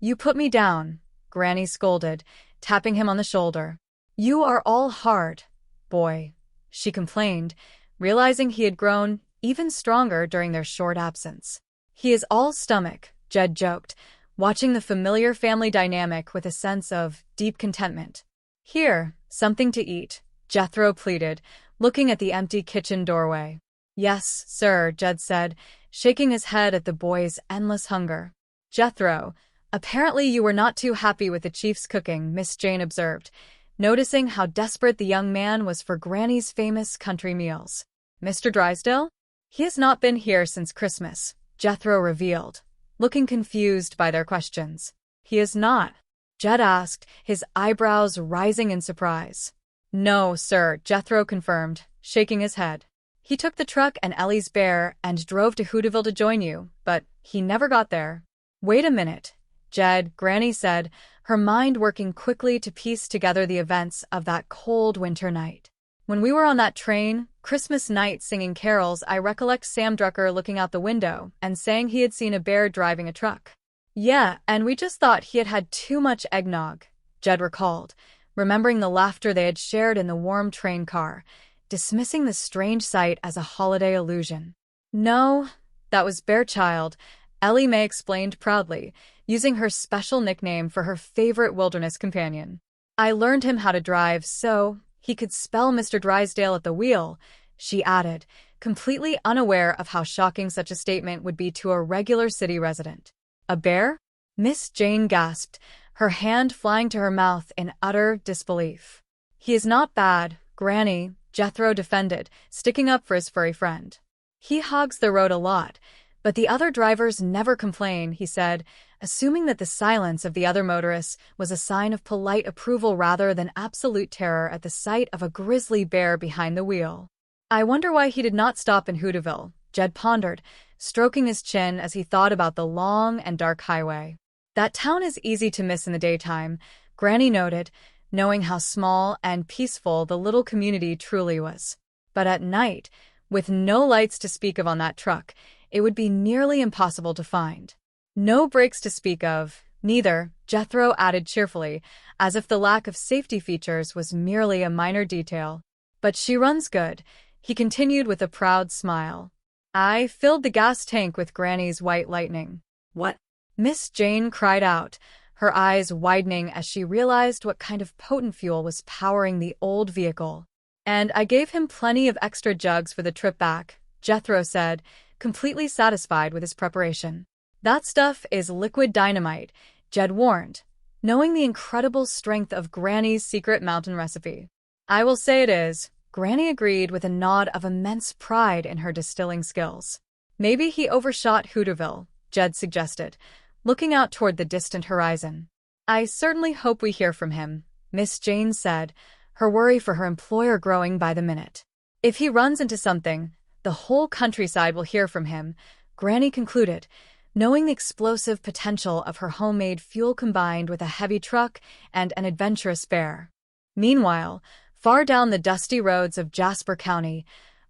You put me down, Granny scolded, tapping him on the shoulder. You are all hard, boy, she complained, realizing he had grown even stronger during their short absence. He is all stomach, Jed joked, watching the familiar family dynamic with a sense of deep contentment. Here, something to eat, Jethro pleaded, looking at the empty kitchen doorway. Yes, sir, Jed said, shaking his head at the boy's endless hunger. Jethro, apparently you were not too happy with the chief's cooking, Miss Jane observed, noticing how desperate the young man was for Granny's famous country meals. Mr. Drysdale? He has not been here since Christmas, Jethro revealed, looking confused by their questions. He is not? Jed asked, his eyebrows rising in surprise. No, sir, Jethro confirmed, shaking his head. He took the truck and Ellie's bear and drove to Hooterville to join you, but he never got there. Wait a minute, Jed, Granny said, her mind working quickly to piece together the events of that cold winter night. When we were on that train, Christmas night singing carols, I recollect Sam Drucker looking out the window and saying he had seen a bear driving a truck. Yeah, and we just thought he had had too much eggnog, Jed recalled, remembering the laughter they had shared in the warm train car, dismissing the strange sight as a holiday illusion. No, that was Bearchild, Ellie Mae explained proudly, using her special nickname for her favorite wilderness companion. I learned him how to drive so he could spell Mr. Drysdale at the wheel, she added, completely unaware of how shocking such a statement would be to a regular city resident. A bear? Miss Jane gasped, her hand flying to her mouth in utter disbelief. He is not bad, Granny, Jethro defended, sticking up for his furry friend. He hogs the road a lot, but the other drivers never complain, he said, assuming that the silence of the other motorists was a sign of polite approval rather than absolute terror at the sight of a grizzly bear behind the wheel. I wonder why he did not stop in Hooterville, Jed pondered, stroking his chin as he thought about the long and dark highway. That town is easy to miss in the daytime, Granny noted, knowing how small and peaceful the little community truly was. But at night, with no lights to speak of on that truck, it would be nearly impossible to find. No brakes to speak of, neither, Jethro added cheerfully, as if the lack of safety features was merely a minor detail. But she runs good, he continued with a proud smile. I filled the gas tank with Granny's white lightning. What? Miss Jane cried out, her eyes widening as she realized what kind of potent fuel was powering the old vehicle. And I gave him plenty of extra jugs for the trip back, Jethro said, completely satisfied with his preparation. That stuff is liquid dynamite, Jed warned, knowing the incredible strength of Granny's secret mountain recipe. I will say it is, Granny agreed with a nod of immense pride in her distilling skills. Maybe he overshot Hooterville, Jed suggested, looking out toward the distant horizon. I certainly hope we hear from him, Miss Jane said, her worry for her employer growing by the minute. If he runs into something, the whole countryside will hear from him, Granny concluded, knowing the explosive potential of her homemade fuel combined with a heavy truck and an adventurous bear. Meanwhile, far down the dusty roads of Jasper County,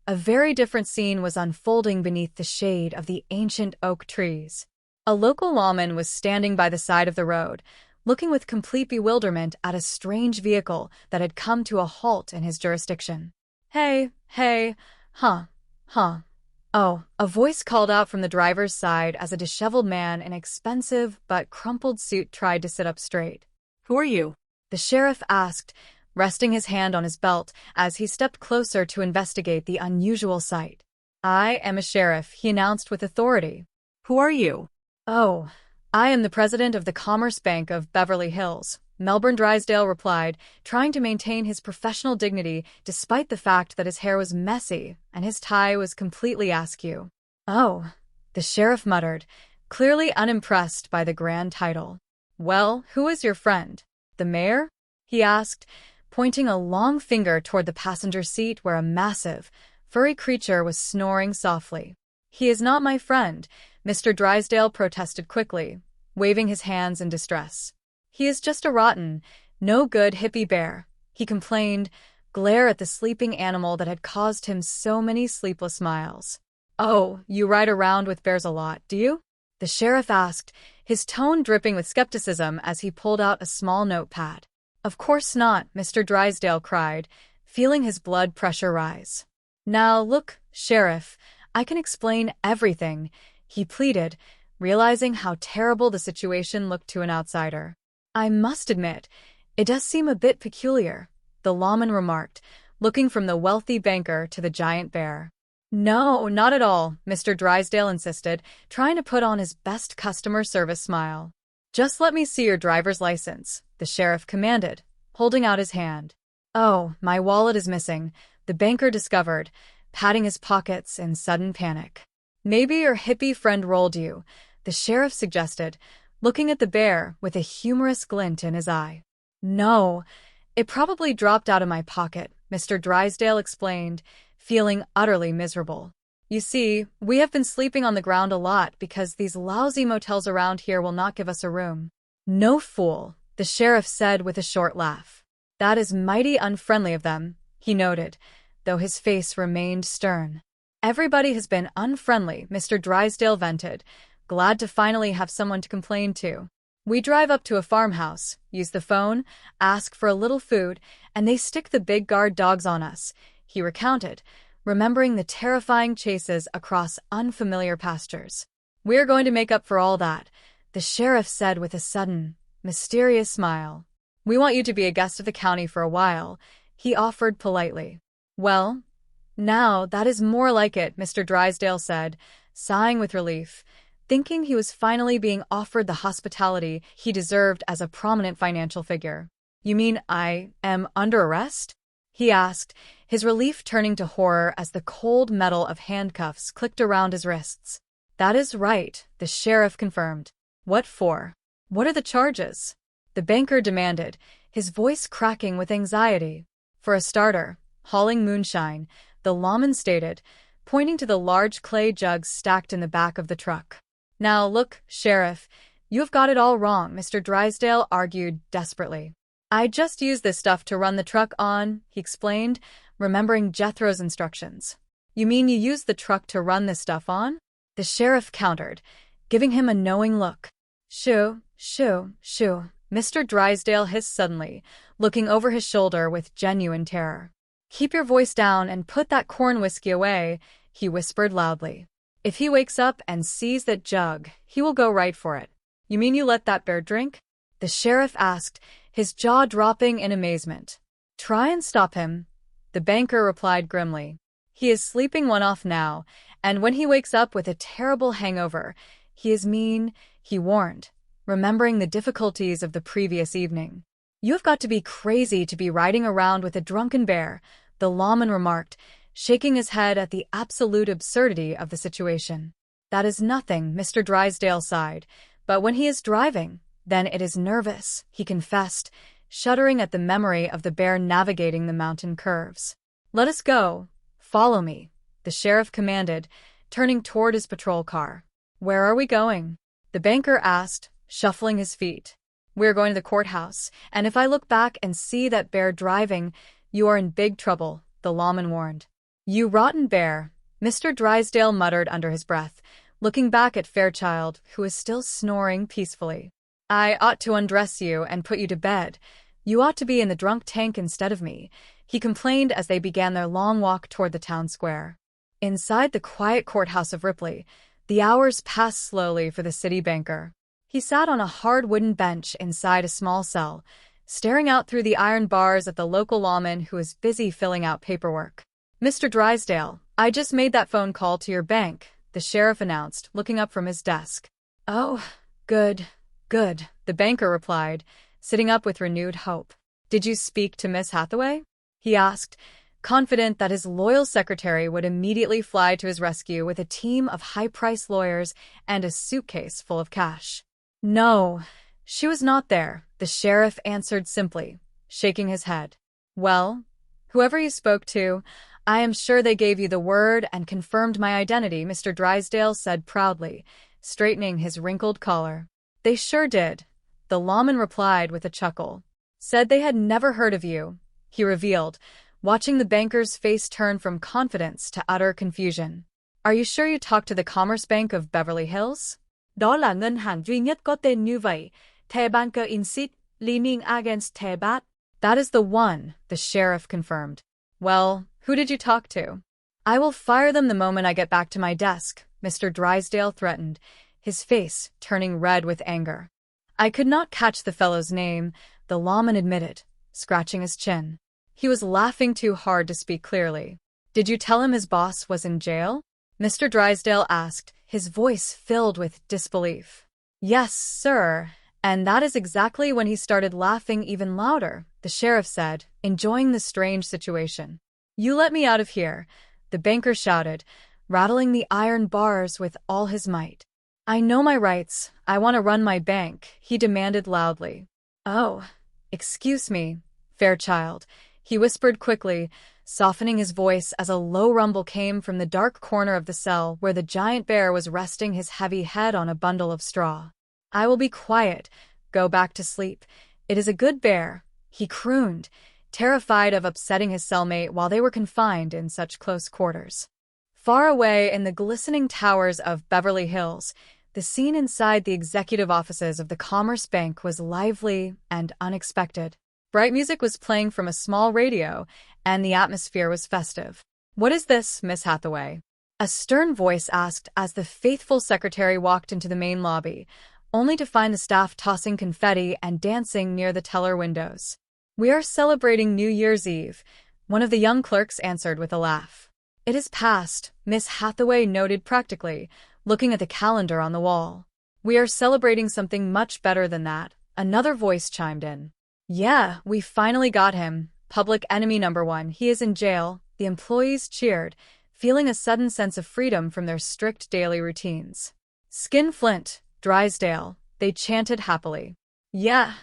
a very different scene was unfolding beneath the shade of the ancient oak trees. A local lawman was standing by the side of the road, looking with complete bewilderment at a strange vehicle that had come to a halt in his jurisdiction. Hey, huh. Oh, a voice called out from the driver's side as a disheveled man in expensive but crumpled suit tried to sit up straight. Who are you? The sheriff asked, resting his hand on his belt as he stepped closer to investigate the unusual sight. I am a sheriff, he announced with authority. Who are you? Oh, I am the president of the Commerce Bank of Beverly Hills, Melbourne Drysdale replied, trying to maintain his professional dignity despite the fact that his hair was messy and his tie was completely askew. Oh, the sheriff muttered, clearly unimpressed by the grand title. Well, who is your friend? The mayor? He asked, pointing a long finger toward the passenger seat where a massive, furry creature was snoring softly. He is not my friend, Mr. Drysdale protested quickly, waving his hands in distress. He is just a rotten, no-good hippie bear, he complained, glare at the sleeping animal that had caused him so many sleepless miles. Oh, you ride around with bears a lot, do you? The sheriff asked, his tone dripping with skepticism as he pulled out a small notepad. Of course not, Mr. Drysdale cried, feeling his blood pressure rise. Now look, Sheriff, I can explain everything, he pleaded, realizing how terrible the situation looked to an outsider. I must admit, it does seem a bit peculiar, the lawman remarked, looking from the wealthy banker to the giant bear. No, not at all, Mr. Drysdale insisted, trying to put on his best customer service smile. Just let me see your driver's license, the sheriff commanded, holding out his hand. Oh, my wallet is missing, the banker discovered, patting his pockets in sudden panic. Maybe your hippie friend rolled you, the sheriff suggested, looking at the bear with a humorous glint in his eye. No, it probably dropped out of my pocket, Mr. Drysdale explained, feeling utterly miserable. You see, we have been sleeping on the ground a lot because these lousy motels around here will not give us a room. No fool, the sheriff said with a short laugh. That is mighty unfriendly of them, he noted, though his face remained stern. Everybody has been unfriendly, Mr. Drysdale vented, glad to finally have someone to complain to. We drive up to a farmhouse, use the phone, ask for a little food, and they stick the big guard dogs on us, he recounted, remembering the terrifying chases across unfamiliar pastures. We're going to make up for all that, the sheriff said with a sudden, mysterious smile. We want you to be a guest of the county for a while, he offered politely. Well, now that is more like it, Mr. Drysdale said, sighing with relief, thinking he was finally being offered the hospitality he deserved as a prominent financial figure. You mean I am under arrest? He asked, his relief turning to horror as the cold metal of handcuffs clicked around his wrists. That is right, the sheriff confirmed. What for? What are the charges? The banker demanded, his voice cracking with anxiety. For a starter, hauling moonshine, the lawman stated, pointing to the large clay jugs stacked in the back of the truck. Now look, Sheriff, you have got it all wrong, Mr. Drysdale argued desperately. I just used this stuff to run the truck on, he explained, remembering Jethro's instructions. You mean you used the truck to run this stuff on? The sheriff countered, giving him a knowing look. Shoo, shoo, shoo, Mr. Drysdale hissed suddenly, looking over his shoulder with genuine terror. Keep your voice down and put that corn whiskey away, he whispered loudly. If he wakes up and sees that jug, he will go right for it. You mean you let that bear drink? The sheriff asked, his jaw dropping in amazement. Try and stop him, the banker replied grimly. He is sleeping one off now, and when he wakes up with a terrible hangover, he is mean, he warned, remembering the difficulties of the previous evening. You have got to be crazy to be riding around with a drunken bear, the lawman remarked, shaking his head at the absolute absurdity of the situation. That is nothing, Mr. Drysdale sighed, but when he is driving, then it is nervous, he confessed, shuddering at the memory of the bear navigating the mountain curves. Let us go. Follow me, the sheriff commanded, turning toward his patrol car. Where are we going? The banker asked, shuffling his feet. We're going to the courthouse, and if I look back and see that bear driving, you are in big trouble, the lawman warned. You rotten bear, Mr. Drysdale muttered under his breath, looking back at Fairchild, who was still snoring peacefully. I ought to undress you and put you to bed. You ought to be in the drunk tank instead of me, he complained as they began their long walk toward the town square. Inside the quiet courthouse of Ripley, the hours passed slowly for the city banker. He sat on a hard wooden bench inside a small cell, staring out through the iron bars at the local lawman who was busy filling out paperwork. Mr. Drysdale, I just made that phone call to your bank, the sheriff announced, looking up from his desk. Oh, good, good, the banker replied, sitting up with renewed hope. Did you speak to Miss Hathaway? He asked, confident that his loyal secretary would immediately fly to his rescue with a team of high-priced lawyers and a suitcase full of cash. No, she was not there, the sheriff answered simply, shaking his head. Well, whoever you spoke to, I am sure they gave you the word and confirmed my identity, Mr. Drysdale said proudly, straightening his wrinkled collar. They sure did, the lawman replied with a chuckle. Said they had never heard of you, he revealed, watching the banker's face turn from confidence to utter confusion. Are you sure you talked to the Commerce Bank of Beverly Hills? Đó là ngân hàng duy nhất có tên như vậy, The Banker insist, leaning against the bat. That is the one, the sheriff confirmed. Well, who did you talk to? I will fire them the moment I get back to my desk, Mr. Drysdale threatened, his face turning red with anger. I could not catch the fellow's name, the lawman admitted, scratching his chin. He was laughing too hard to speak clearly. Did you tell him his boss was in jail? Mr. Drysdale asked, his voice filled with disbelief. Yes, sir. And that is exactly when he started laughing even louder, the sheriff said, enjoying the strange situation. You let me out of here, the banker shouted, rattling the iron bars with all his might. I know my rights. I want to run my bank, he demanded loudly. Oh, excuse me, Fairchild, he whispered quickly, softening his voice as a low rumble came from the dark corner of the cell where the giant bear was resting his heavy head on a bundle of straw. I will be quiet. Go back to sleep. It is a good bear, he crooned, terrified of upsetting his cellmate while they were confined in such close quarters. Far away in the glistening towers of Beverly Hills, the scene inside the executive offices of the Commerce Bank was lively and unexpected. Bright music was playing from a small radio, and the atmosphere was festive. What is this, Miss Hathaway? A stern voice asked as the faithful secretary walked into the main lobby, only to find the staff tossing confetti and dancing near the teller windows. We are celebrating New Year's Eve, one of the young clerks answered with a laugh. It is past, Miss Hathaway noted practically, looking at the calendar on the wall. We are celebrating something much better than that, another voice chimed in. Yeah, we finally got him. Public enemy number one, he is in jail. The employees cheered, feeling a sudden sense of freedom from their strict daily routines. Skinflint, Drysdale, they chanted happily. Yeah,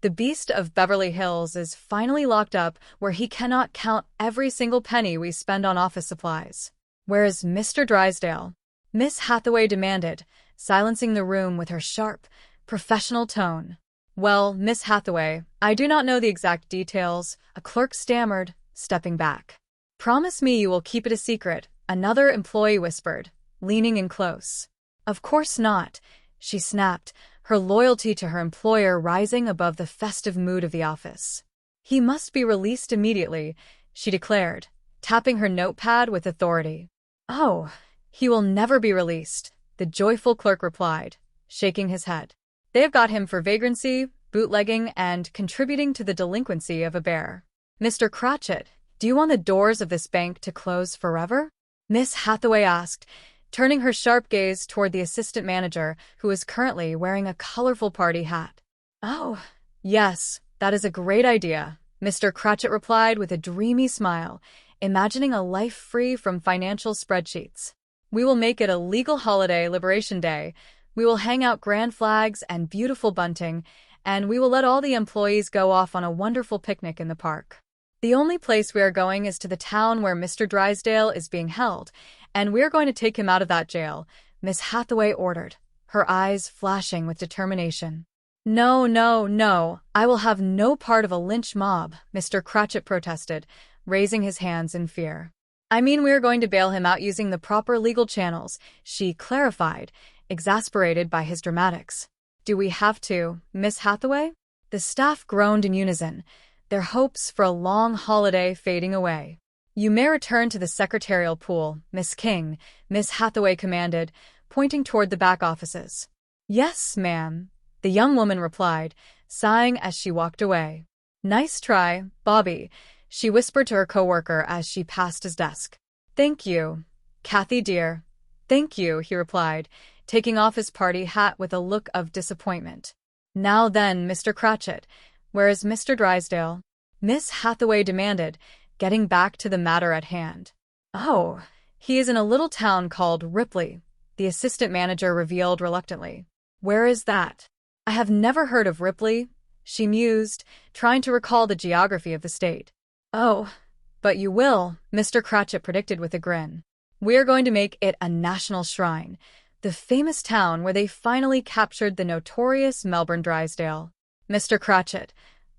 the beast of Beverly Hills is finally locked up where he cannot count every single penny we spend on office supplies. Where is Mr. Drysdale? Miss Hathaway demanded, silencing the room with her sharp, professional tone. Well, Miss Hathaway, I do not know the exact details, a clerk stammered, stepping back. Promise me you will keep it a secret, another employee whispered, leaning in close. Of course not, she snapped, her loyalty to her employer rising above the festive mood of the office. He must be released immediately, she declared, tapping her notepad with authority. Oh, he will never be released, the joyful clerk replied, shaking his head. They have got him for vagrancy, bootlegging, and contributing to the delinquency of a bear. Mr. Cratchit, do you want the doors of this bank to close forever? Miss Hathaway asked, turning her sharp gaze toward the assistant manager, who was currently wearing a colorful party hat. Oh, yes, that is a great idea, Mr. Cratchit replied with a dreamy smile, imagining a life free from financial spreadsheets. We will make it a legal holiday, Liberation Day. We will hang out grand flags and beautiful bunting, and we will let all the employees go off on a wonderful picnic in the park. The only place we are going is to the town where Mr. Drysdale is being held, and we are going to take him out of that jail, Miss Hathaway ordered, her eyes flashing with determination. No, no, no, I will have no part of a lynch mob, Mr. Cratchit protested, raising his hands in fear. I mean, we are going to bail him out using the proper legal channels, she clarified, exasperated by his dramatics. Do we have to, Miss Hathaway? The staff groaned in unison, their hopes for a long holiday fading away. You may return to the secretarial pool, Miss King, Miss Hathaway commanded, pointing toward the back offices. Yes, ma'am, the young woman replied, sighing as she walked away. Nice try, Bobby, she whispered to her coworker as she passed his desk. Thank you, Kathy dear. Thank you, he replied, taking off his party hat with a look of disappointment. Now then, Mr. Cratchit, where is Mr. Drysdale? Miss Hathaway demanded, getting back to the matter at hand. Oh, he is in a little town called Ripley, the assistant manager revealed reluctantly. Where is that? I have never heard of Ripley, she mused, trying to recall the geography of the state. Oh, but you will, Mr. Cratchit predicted with a grin. We are going to make it a national shrine, the famous town where they finally captured the notorious Melbourne Drysdale. Mr. Cratchit,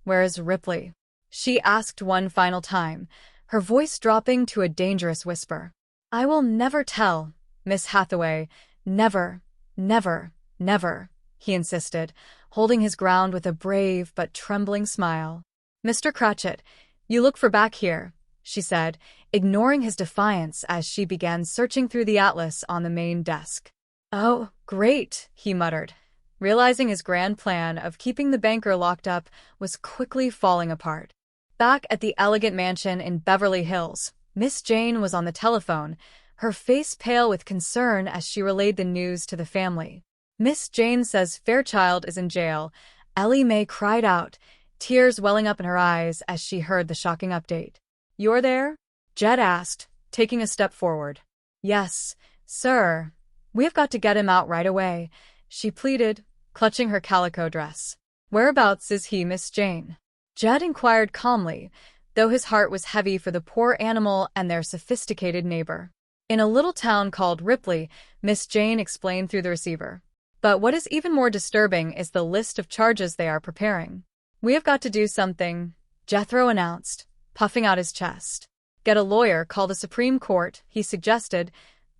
where is Ripley? She asked one final time, her voice dropping to a dangerous whisper. I will never tell, Miss Hathaway, never, never, never, he insisted, holding his ground with a brave but trembling smile. Mr. Cratchit, you look for back here, she said, ignoring his defiance as she began searching through the atlas on the main desk. Oh, great, he muttered, realizing his grand plan of keeping the banker locked up was quickly falling apart. Back at the elegant mansion in Beverly Hills, Miss Jane was on the telephone, her face pale with concern as she relayed the news to the family. Miss Jane says Fairchild is in jail. Ellie Mae cried out, tears welling up in her eyes as she heard the shocking update. You're there? Jed asked, taking a step forward. Yes, sir. We've got to get him out right away, she pleaded, clutching her calico dress. Whereabouts is he, Miss Jane? Jed inquired calmly, though his heart was heavy for the poor animal and their sophisticated neighbor. In a little town called Ripley, Miss Jane explained through the receiver. But what is even more disturbing is the list of charges they are preparing. We have got to do something, Jethro announced, puffing out his chest. Get a lawyer, call the Supreme Court, he suggested,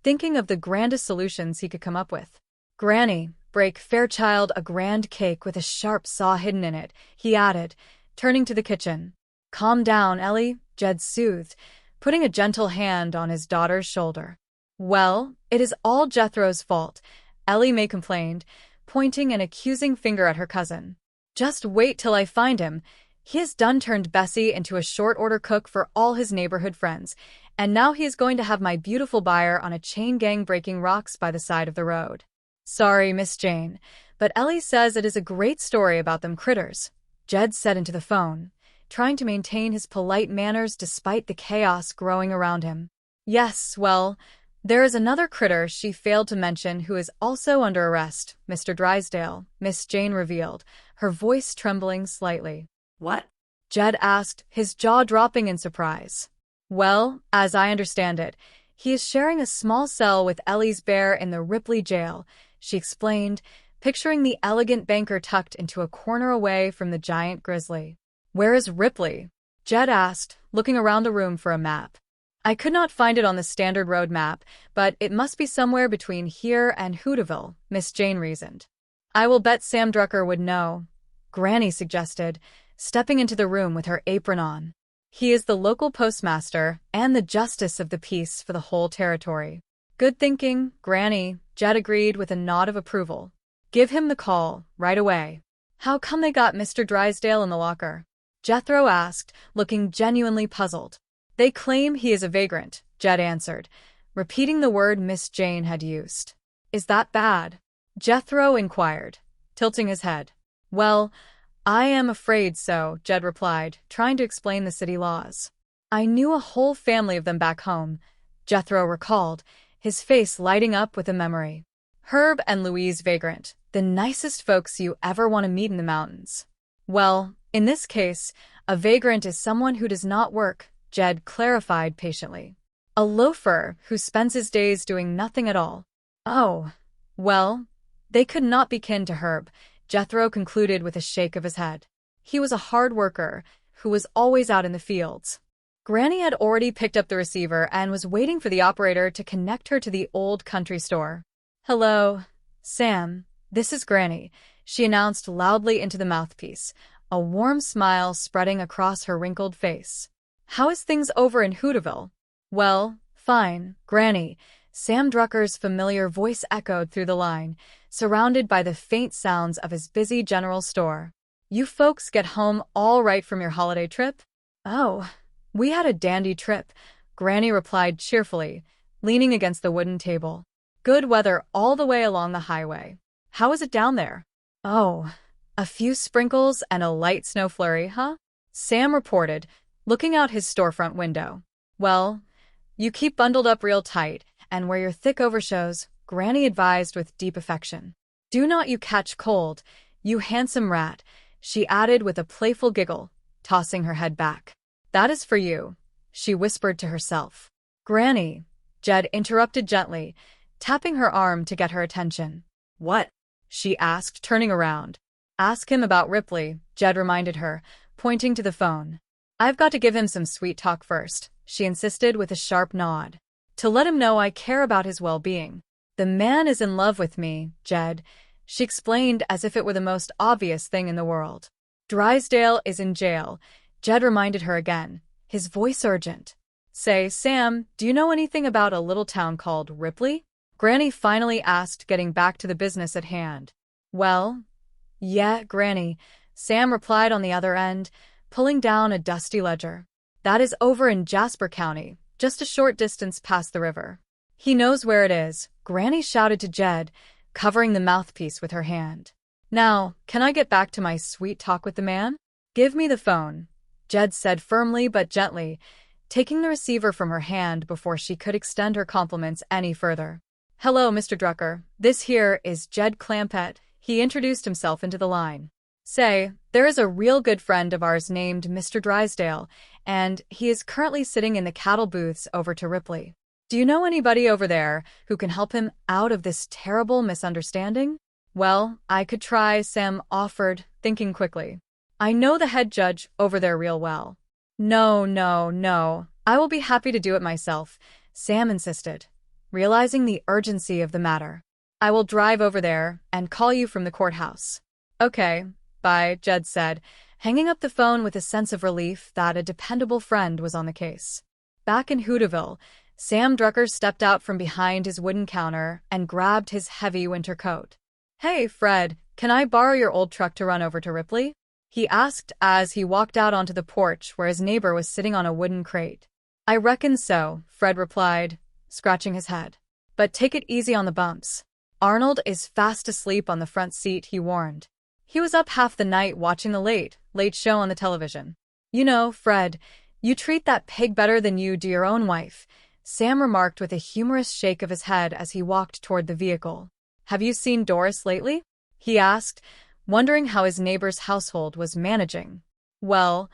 thinking of the grandest solutions he could come up with. Granny, break Fairchild a grand cake with a sharp saw hidden in it, he added, turning to the kitchen. Calm down, Ellie, Jed soothed, putting a gentle hand on his daughter's shoulder. Well, it is all Jethro's fault, Ellie Mae complained, pointing an accusing finger at her cousin. Just wait till I find him. He has done turned Bessie into a short-order cook for all his neighborhood friends, and now he is going to have my beautiful buyer on a chain gang breaking rocks by the side of the road. Sorry, Miss Jane, but Ellie says it is a great story about them critters, Jed said into the phone, trying to maintain his polite manners despite the chaos growing around him. Yes, well, there is another critter she failed to mention who is also under arrest, Mr. Drysdale, Miss Jane revealed, her voice trembling slightly. What? Jed asked, his jaw dropping in surprise. Well, as I understand it, he is sharing a small cell with Ellie's bear in the Ripley jail, she explained, picturing the elegant banker tucked into a corner away from the giant grizzly. Where is Ripley? Jed asked, looking around the room for a map. I could not find it on the standard road map, but it must be somewhere between here and Hooterville, Miss Jane reasoned. I will bet Sam Drucker would know, Granny suggested, stepping into the room with her apron on. He is the local postmaster and the justice of the peace for the whole territory. Good thinking, Granny, Jed agreed with a nod of approval. Give him the call, right away. How come they got Mr. Drysdale in the locker? Jethro asked, looking genuinely puzzled. They claim he is a vagrant, Jed answered, repeating the word Miss Jane had used. Is that bad? Jethro inquired, tilting his head. Well, I am afraid so, Jed replied, trying to explain the city laws. I knew a whole family of them back home, Jethro recalled, his face lighting up with a memory. Herb and Louise Vagrant, the nicest folks you ever want to meet in the mountains. Well, in this case, a vagrant is someone who does not work, Jed clarified patiently. A loafer who spends his days doing nothing at all. Oh, well, they could not be kin to Herb, Jethro concluded with a shake of his head. He was a hard worker who was always out in the fields. Granny had already picked up the receiver and was waiting for the operator to connect her to the old country store. Hello, Sam, this is Granny, she announced loudly into the mouthpiece, a warm smile spreading across her wrinkled face. How is things over in Hooterville? Well, fine, Granny, Sam Drucker's familiar voice echoed through the line, surrounded by the faint sounds of his busy general store. You folks get home all right from your holiday trip? Oh, we had a dandy trip, Granny replied cheerfully, leaning against the wooden table. Good weather all the way along the highway. How is it down there? Oh, a few sprinkles and a light snow flurry, huh? Sam reported, looking out his storefront window. Well, you keep bundled up real tight and wear your thick overshoes, Granny advised with deep affection. Do not you catch cold, you handsome rat, she added with a playful giggle, tossing her head back. That is for you, she whispered to herself. Granny, Jed interrupted gently, tapping her arm to get her attention. What? She asked, turning around. Ask him about Ripley, Jed reminded her, pointing to the phone. I've got to give him some sweet talk first, she insisted with a sharp nod. To let him know I care about his well-being. The man is in love with me, Jed, she explained as if it were the most obvious thing in the world. Drysdale is in jail, Jed reminded her again, his voice urgent. Say, Sam, do you know anything about a little town called Ripley? Granny finally asked, getting back to the business at hand. Well, yeah, Granny, Sam replied on the other end, pulling down a dusty ledger. That is over in Jasper County, just a short distance past the river. He knows where it is, Granny shouted to Jed, covering the mouthpiece with her hand. Now, can I get back to my sweet talk with the man? Give me the phone, Jed said firmly but gently, taking the receiver from her hand before she could extend her compliments any further. Hello, Mr. Drucker. This here is Jed Clampett. He introduced himself into the line. Say, there is a real good friend of ours named Mr. Drysdale, and he is currently sitting in the cattle booths over to Ripley. Do you know anybody over there who can help him out of this terrible misunderstanding? Well, I could try, Sam offered, thinking quickly. I know the head judge over there real well. No. I will be happy to do it myself, Sam insisted, realizing the urgency of the matter. I will drive over there and call you from the courthouse. Okay, bye, Jed said, hanging up the phone with a sense of relief that a dependable friend was on the case. Back in Hooterville, Sam Drucker stepped out from behind his wooden counter and grabbed his heavy winter coat. Hey, Fred, can I borrow your old truck to run over to Ripley? He asked as he walked out onto the porch where his neighbor was sitting on a wooden crate. I reckon so, Fred replied, scratching his head. But take it easy on the bumps. Arnold is fast asleep on the front seat, he warned. He was up half the night watching the late show on the television. You know, Fred, you treat that pig better than you do your own wife, Sam remarked with a humorous shake of his head as he walked toward the vehicle. Have you seen Doris lately? He asked, wondering how his neighbor's household was managing. Well,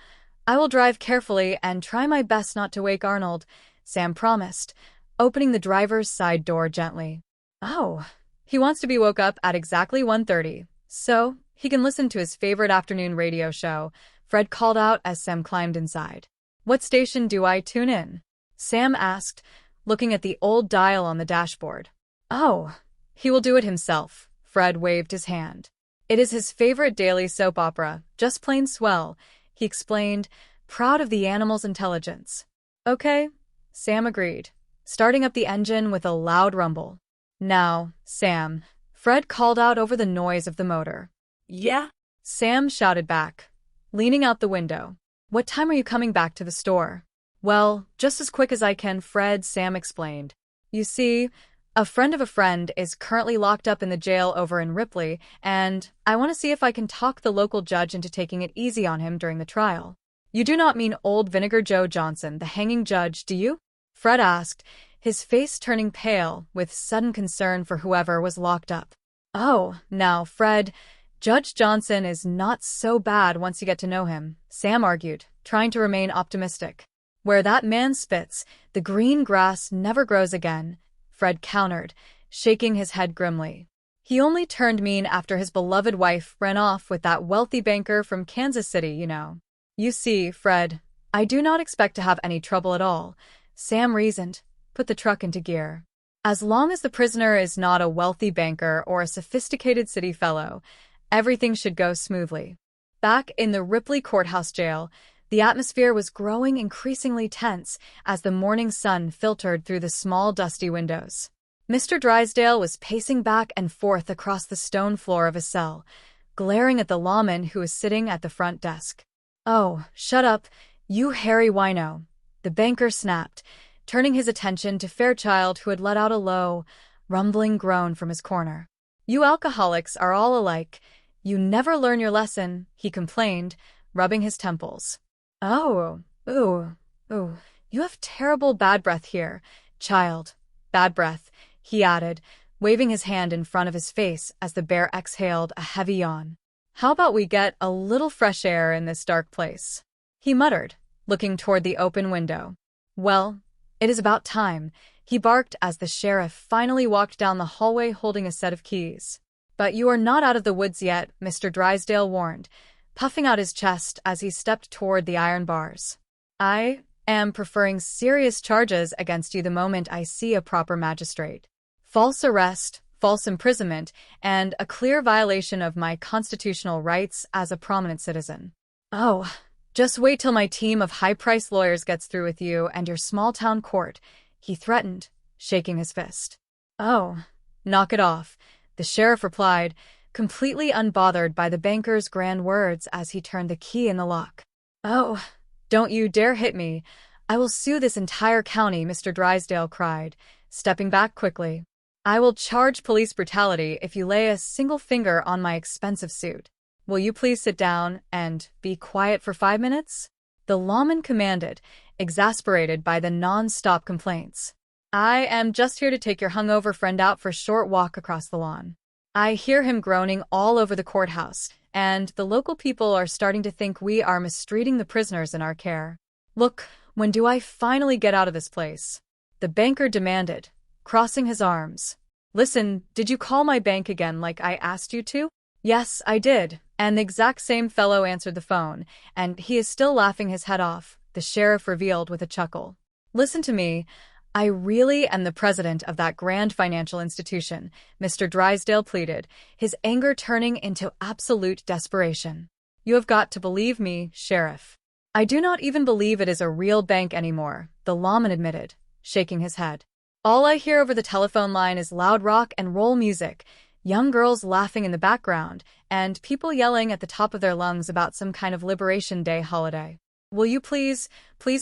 I will drive carefully and try my best not to wake Arnold, Sam promised, opening the driver's side door gently. Oh, he wants to be woke up at exactly 1:30, so he can listen to his favorite afternoon radio show, Fred called out as Sam climbed inside. What station do I tune in? Sam asked, looking at the old dial on the dashboard. Oh, he will do it himself, Fred waved his hand. It is his favorite daily soap opera, just plain swell, he explained, proud of the animal's intelligence. Okay, Sam agreed, starting up the engine with a loud rumble. Now, Sam, Fred called out over the noise of the motor. Yeah? Sam shouted back, leaning out the window. What time are you coming back to the store? Well, just as quick as I can, Fred, Sam explained. You see, a friend of a friend is currently locked up in the jail over in Ripley, and I want to see if I can talk the local judge into taking it easy on him during the trial. You do not mean old Vinegar Joe Johnson, the hanging judge, do you? Fred asked, his face turning pale with sudden concern for whoever was locked up. Oh, now, Fred, Judge Johnson is not so bad once you get to know him, Sam argued, trying to remain optimistic. Where that man spits, the green grass never grows again, Fred countered, shaking his head grimly. He only turned mean after his beloved wife ran off with that wealthy banker from Kansas City, you know. You see, Fred, I do not expect to have any trouble at all, Sam reasoned, put the truck into gear. As long as the prisoner is not a wealthy banker or a sophisticated city fellow, everything should go smoothly. Back in the Ripley courthouse jail, the atmosphere was growing increasingly tense as the morning sun filtered through the small, dusty windows. Mr. Drysdale was pacing back and forth across the stone floor of his cell, glaring at the lawman who was sitting at the front desk. Oh, shut up, you hairy wino, the banker snapped, turning his attention to Fairchild, who had let out a low, rumbling groan from his corner. You alcoholics are all alike. You never learn your lesson, he complained, rubbing his temples. Oh, ooh, you have terrible bad breath here, child. Bad breath, he added, waving his hand in front of his face as the bear exhaled a heavy yawn. How about we get a little fresh air in this dark place? He muttered, looking toward the open window. Well, it is about time, he barked as the sheriff finally walked down the hallway holding a set of keys. But you are not out of the woods yet, Mr. Drysdale warned, puffing out his chest as he stepped toward the iron bars. I am preferring serious charges against you the moment I see a proper magistrate. False arrest, false imprisonment, and a clear violation of my constitutional rights as a prominent citizen. Oh, just wait till my team of high-priced lawyers gets through with you and your small-town court, he threatened, shaking his fist. Oh, knock it off, the sheriff replied, completely unbothered by the banker's grand words as he turned the key in the lock. Oh, don't you dare hit me. I will sue this entire county, Mr. Drysdale cried, stepping back quickly. I will charge police brutality if you lay a single finger on my expensive suit. Will you please sit down and be quiet for 5 minutes? The lawman commanded, exasperated by the non-stop complaints. I am just here to take your hungover friend out for a short walk across the lawn. I hear him groaning all over the courthouse, and the local people are starting to think we are mistreating the prisoners in our care. Look, when do I finally get out of this place? The banker demanded, crossing his arms. Listen, did you call my bank again like I asked you to? Yes, I did, and the exact same fellow answered the phone, and he is still laughing his head off, the sheriff revealed with a chuckle. Listen to me. I really am the president of that grand financial institution, Mr. Drysdale pleaded, his anger turning into absolute desperation. You have got to believe me, Sheriff. I do not even believe it is a real bank anymore, the lawman admitted, shaking his head. All I hear over the telephone line is loud rock and roll music, young girls laughing in the background, and people yelling at the top of their lungs about some kind of Liberation Day holiday. Will you please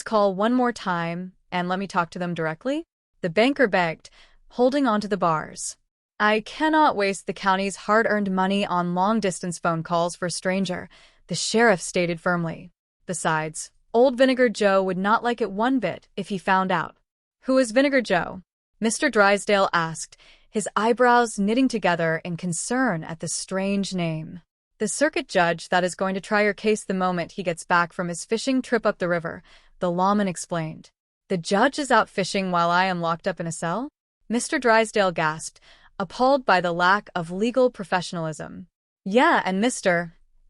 call one more time and let me talk to them directly? The banker begged, holding on to the bars. I cannot waste the county's hard-earned money on long-distance phone calls for a stranger, the sheriff stated firmly. Besides, old Vinegar Joe would not like it one bit if he found out. Who is Vinegar Joe? Mr. Drysdale asked, his eyebrows knitting together in concern at the strange name. The circuit judge that is going to try your case the moment he gets back from his fishing trip up the river, the lawman explained. The judge is out fishing while I am locked up in a cell? Mr. Drysdale gasped, appalled by the lack of legal professionalism. Yeah, and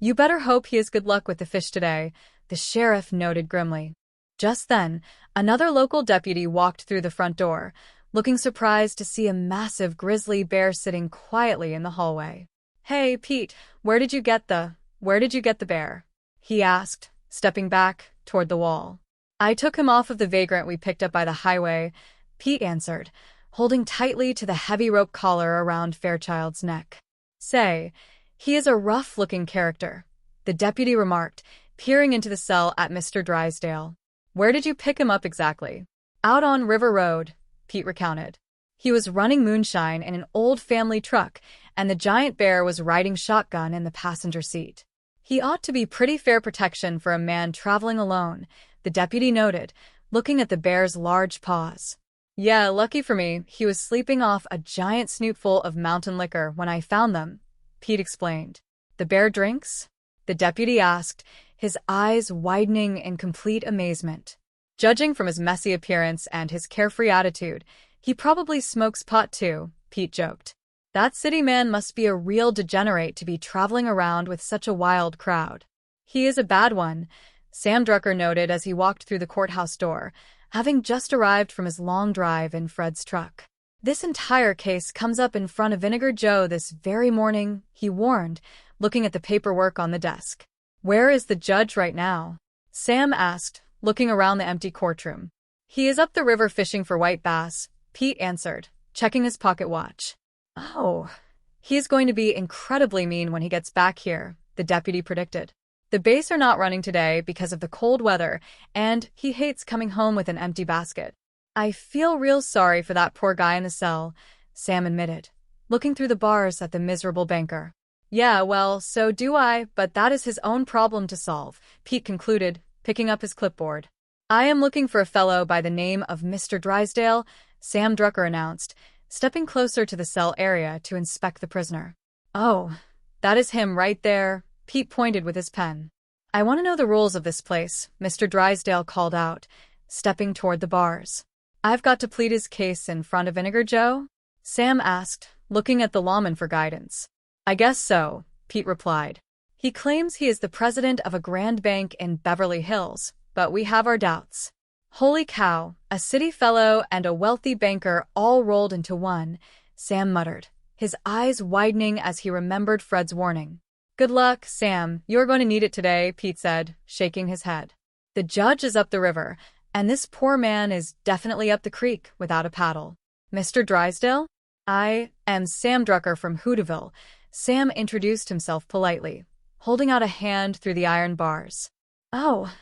you better hope he has good luck with the fish today, the sheriff noted grimly. Just then, another local deputy walked through the front door, looking surprised to see a massive grizzly bear sitting quietly in the hallway. Hey, Pete, where did you get the bear? He asked, stepping back toward the wall. I took him off of the vagrant we picked up by the highway, Pete answered, holding tightly to the heavy rope collar around Fairchild's neck. Say, he is a rough-looking character, the deputy remarked, peering into the cell at Mr. Drysdale. Where did you pick him up exactly? Out on River Road, Pete recounted. He was running moonshine in an old family truck, and the giant bear was riding shotgun in the passenger seat. He ought to be pretty fair protection for a man traveling alone, the deputy noted, looking at the bear's large paws. Yeah, lucky for me, he was sleeping off a giant snootful of mountain liquor when I found them, Pete explained. The bear drinks? The deputy asked, his eyes widening in complete amazement. Judging from his messy appearance and his carefree attitude, he probably smokes pot too, Pete joked. That city man must be a real degenerate to be traveling around with such a wild crowd. He is a bad one, Sam Drucker noted as he walked through the courthouse door, having just arrived from his long drive in Fred's truck. This entire case comes up in front of Vinegar Joe this very morning, he warned, looking at the paperwork on the desk. Where is the judge right now? Sam asked, looking around the empty courtroom. He is up the river fishing for white bass, Pete answered, checking his pocket watch. Oh, he is going to be incredibly mean when he gets back here, the deputy predicted. The Bays are not running today because of the cold weather, and he hates coming home with an empty basket. I feel real sorry for that poor guy in the cell, Sam admitted, looking through the bars at the miserable banker. Yeah, well, so do I, but that is his own problem to solve, Pete concluded, picking up his clipboard. I am looking for a fellow by the name of Mr. Drysdale, Sam Drucker announced, stepping closer to the cell area to inspect the prisoner. Oh, that is him right there, Pete pointed with his pen. I want to know the rules of this place, Mr. Drysdale called out, stepping toward the bars. I've got to plead his case in front of Vinegar Joe? Sam asked, looking at the lawman for guidance. I guess so, Pete replied. He claims he is the president of a grand bank in Beverly Hills, but we have our doubts. Holy cow, a city fellow and a wealthy banker all rolled into one, Sam muttered, his eyes widening as he remembered Fred's warning. Good luck, Sam, you're going to need it today, Pete said, shaking his head. The judge is up the river, and this poor man is definitely up the creek without a paddle. Mr. Drysdale? I am Sam Drucker from Hooterville, Sam introduced himself politely, holding out a hand through the iron bars. Oh,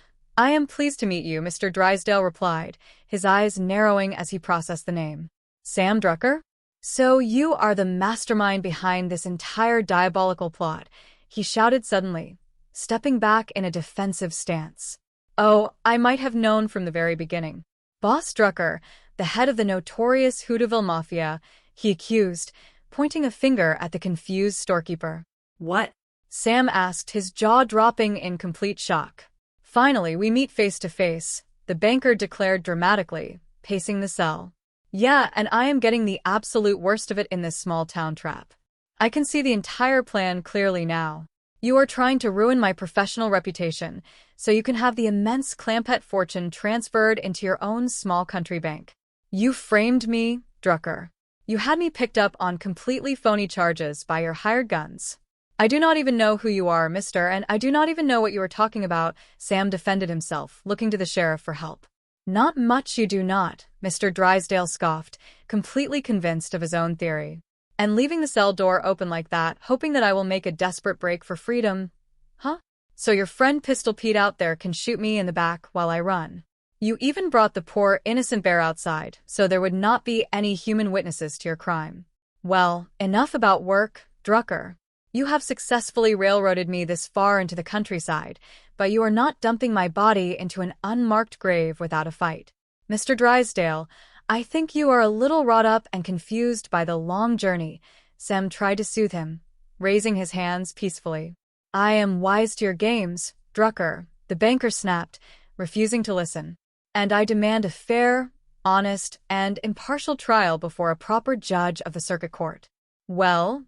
I am pleased to meet you, Mr. Drysdale replied, his eyes narrowing as he processed the name. Sam Drucker? So you are the mastermind behind this entire diabolical plot, he shouted suddenly, stepping back in a defensive stance. Oh, I might have known from the very beginning. Boss Drucker, the head of the notorious Hooterville Mafia, he accused, pointing a finger at the confused storekeeper. What? Sam asked, his jaw dropping in complete shock. Finally, we meet face to face, the banker declared dramatically, pacing the cell. Yeah, and I am getting the absolute worst of it in this small town trap. I can see the entire plan clearly now. You are trying to ruin my professional reputation, so you can have the immense Clampett fortune transferred into your own small country bank. You framed me, Drucker. You had me picked up on completely phony charges by your hired guns. I do not even know who you are, mister, and I do not even know what you are talking about, Sam defended himself, looking to the sheriff for help. Not much you do not, Mr. Drysdale scoffed, completely convinced of his own theory. And leaving the cell door open like that, hoping that I will make a desperate break for freedom. Huh? So your friend Pistol Pete out there can shoot me in the back while I run. You even brought the poor, innocent bear outside, so there would not be any human witnesses to your crime. Well, enough about work, Drucker. You have successfully railroaded me this far into the countryside, but you are not dumping my body into an unmarked grave without a fight. Mr. Drysdale, I think you are a little wrought up and confused by the long journey, Sam tried to soothe him, raising his hands peacefully. I am wise to your games, Drucker, the banker snapped, refusing to listen. And I demand a fair, honest, and impartial trial before a proper judge of the circuit court. Well,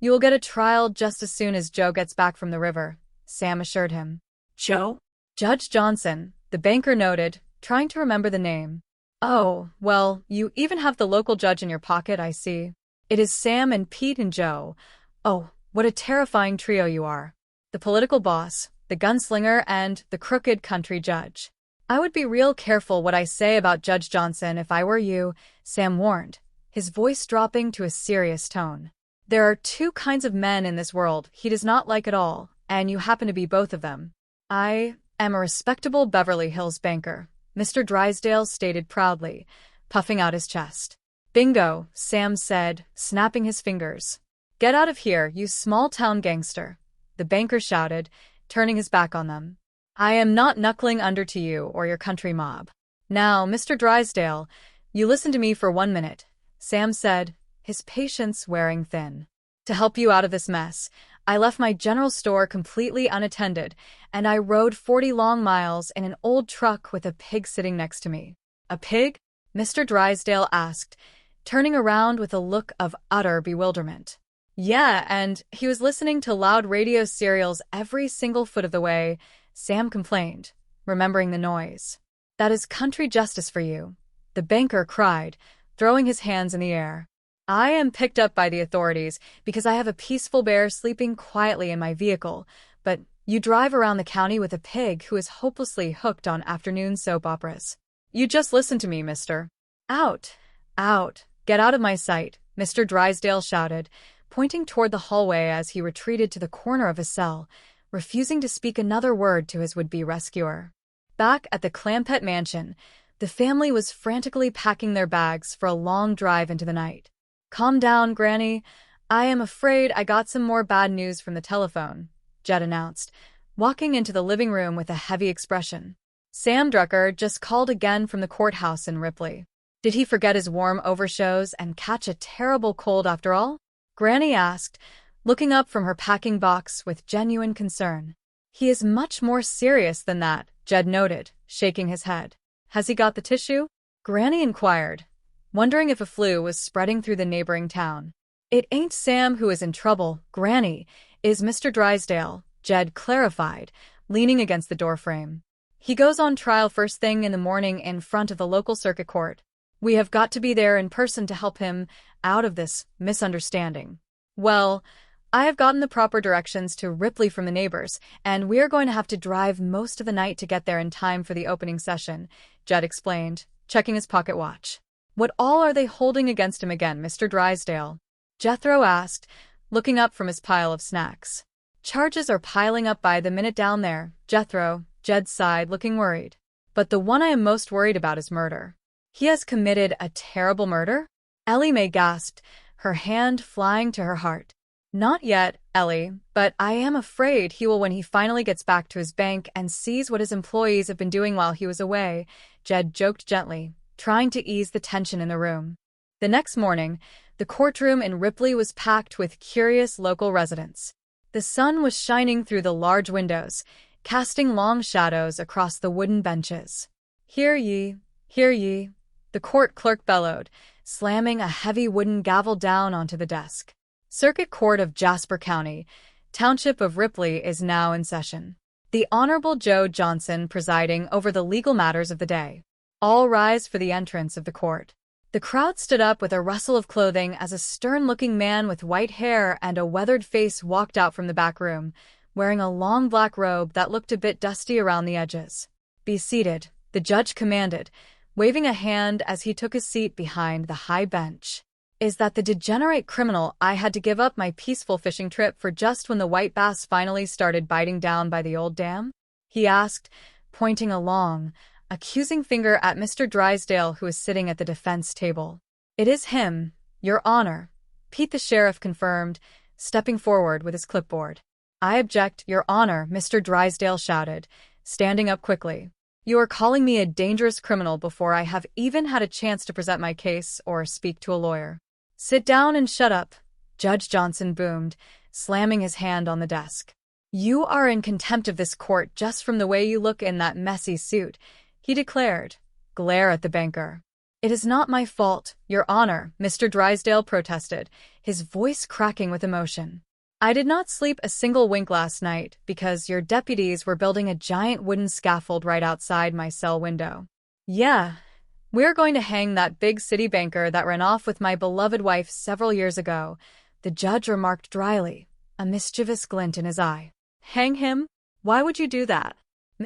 you will get a trial just as soon as Joe gets back from the river, Sam assured him. Joe? Judge Johnson, the banker noted, trying to remember the name. Oh, well, you even have the local judge in your pocket, I see. It is Sam and Pete and Joe. Oh, what a terrifying trio you are. The political boss, the gunslinger, and the crooked country judge. I would be real careful what I say about Judge Johnson if I were you, Sam warned, his voice dropping to a serious tone. There are two kinds of men in this world he does not like at all, and you happen to be both of them. I am a respectable Beverly Hills banker, Mr. Drysdale stated proudly, puffing out his chest. Bingo, Sam said, snapping his fingers. Get out of here, you small-town gangster, the banker shouted, turning his back on them. I am not knuckling under to you or your country mob. Now, Mr. Drysdale, you listen to me for 1 minute, Sam said, his patience wearing thin. To help you out of this mess, I left my general store completely unattended, and I rode 40 long miles in an old truck with a pig sitting next to me. A pig? Mr. Drysdale asked, turning around with a look of utter bewilderment. Yeah, and he was listening to loud radio serials every single foot of the way, Sam complained, remembering the noise. That is country justice for you, the banker cried, throwing his hands in the air. I am picked up by the authorities because I have a peaceful bear sleeping quietly in my vehicle, but you drive around the county with a pig who is hopelessly hooked on afternoon soap operas. You just listen to me, mister. Out, out, get out of my sight, Mr. Drysdale shouted, pointing toward the hallway as he retreated to the corner of his cell, refusing to speak another word to his would-be rescuer. Back at the Clampett mansion, the family was frantically packing their bags for a long drive into the night. Calm down, Granny. I am afraid I got some more bad news from the telephone, Jed announced, walking into the living room with a heavy expression. Sam Drucker just called again from the courthouse in Ripley. Did he forget his warm overshoes and catch a terrible cold after all? Granny asked, looking up from her packing box with genuine concern. He is much more serious than that, Jed noted, shaking his head. Has he got the tissue? Granny inquired, wondering if a flu was spreading through the neighboring town. It ain't Sam who is in trouble, Granny, is Mr. Drysdale, Jed clarified, leaning against the doorframe. He goes on trial first thing in the morning in front of the local circuit court. We have got to be there in person to help him out of this misunderstanding. Well, I have gotten the proper directions to Ripley from the neighbors, and we are going to have to drive most of the night to get there in time for the opening session, Jed explained, checking his pocket watch. What all are they holding against him again, Mr. Drysdale? Jethro asked, looking up from his pile of snacks. Charges are piling up by the minute down there, Jethro, Jed sighed, looking worried. But the one I am most worried about is murder. He has committed a terrible murder? Ellie Mae gasped, her hand flying to her heart. Not yet, Ellie, but I am afraid he will when he finally gets back to his bank and sees what his employees have been doing while he was away, Jed joked gently, trying to ease the tension in the room. The next morning, the courtroom in Ripley was packed with curious local residents. The sun was shining through the large windows, casting long shadows across the wooden benches. Hear ye, the court clerk bellowed, slamming a heavy wooden gavel down onto the desk. Circuit Court of Jasper County, Township of Ripley is now in session. The Honorable Joe Johnson presiding over the legal matters of the day. All rise for the entrance of the court. The crowd stood up with a rustle of clothing as a stern-looking man with white hair and a weathered face walked out from the back room, wearing a long black robe that looked a bit dusty around the edges. Be seated, the judge commanded, waving a hand as he took his seat behind the high bench. Is that the degenerate criminal I had to give up my peaceful fishing trip for just when the white bass finally started biting down by the old dam? He asked, pointing a long, accusing finger at Mr. Drysdale, who was sitting at the defense table. It is him, Your Honor, Pete the sheriff confirmed, stepping forward with his clipboard. I object, Your Honor, Mr. Drysdale shouted, standing up quickly. You are calling me a dangerous criminal before I have even had a chance to present my case or speak to a lawyer. Sit down and shut up, Judge Johnson boomed, slamming his hand on the desk. You are in contempt of this court just from the way you look in that messy suit, he declared, glare at the banker. It is not my fault, Your Honor, Mr. Drysdale protested, his voice cracking with emotion. I did not sleep a single wink last night because your deputies were building a giant wooden scaffold right outside my cell window. Yeah, we're going to hang that big city banker that ran off with my beloved wife several years ago, the judge remarked dryly, a mischievous glint in his eye. Hang him? Why would you do that?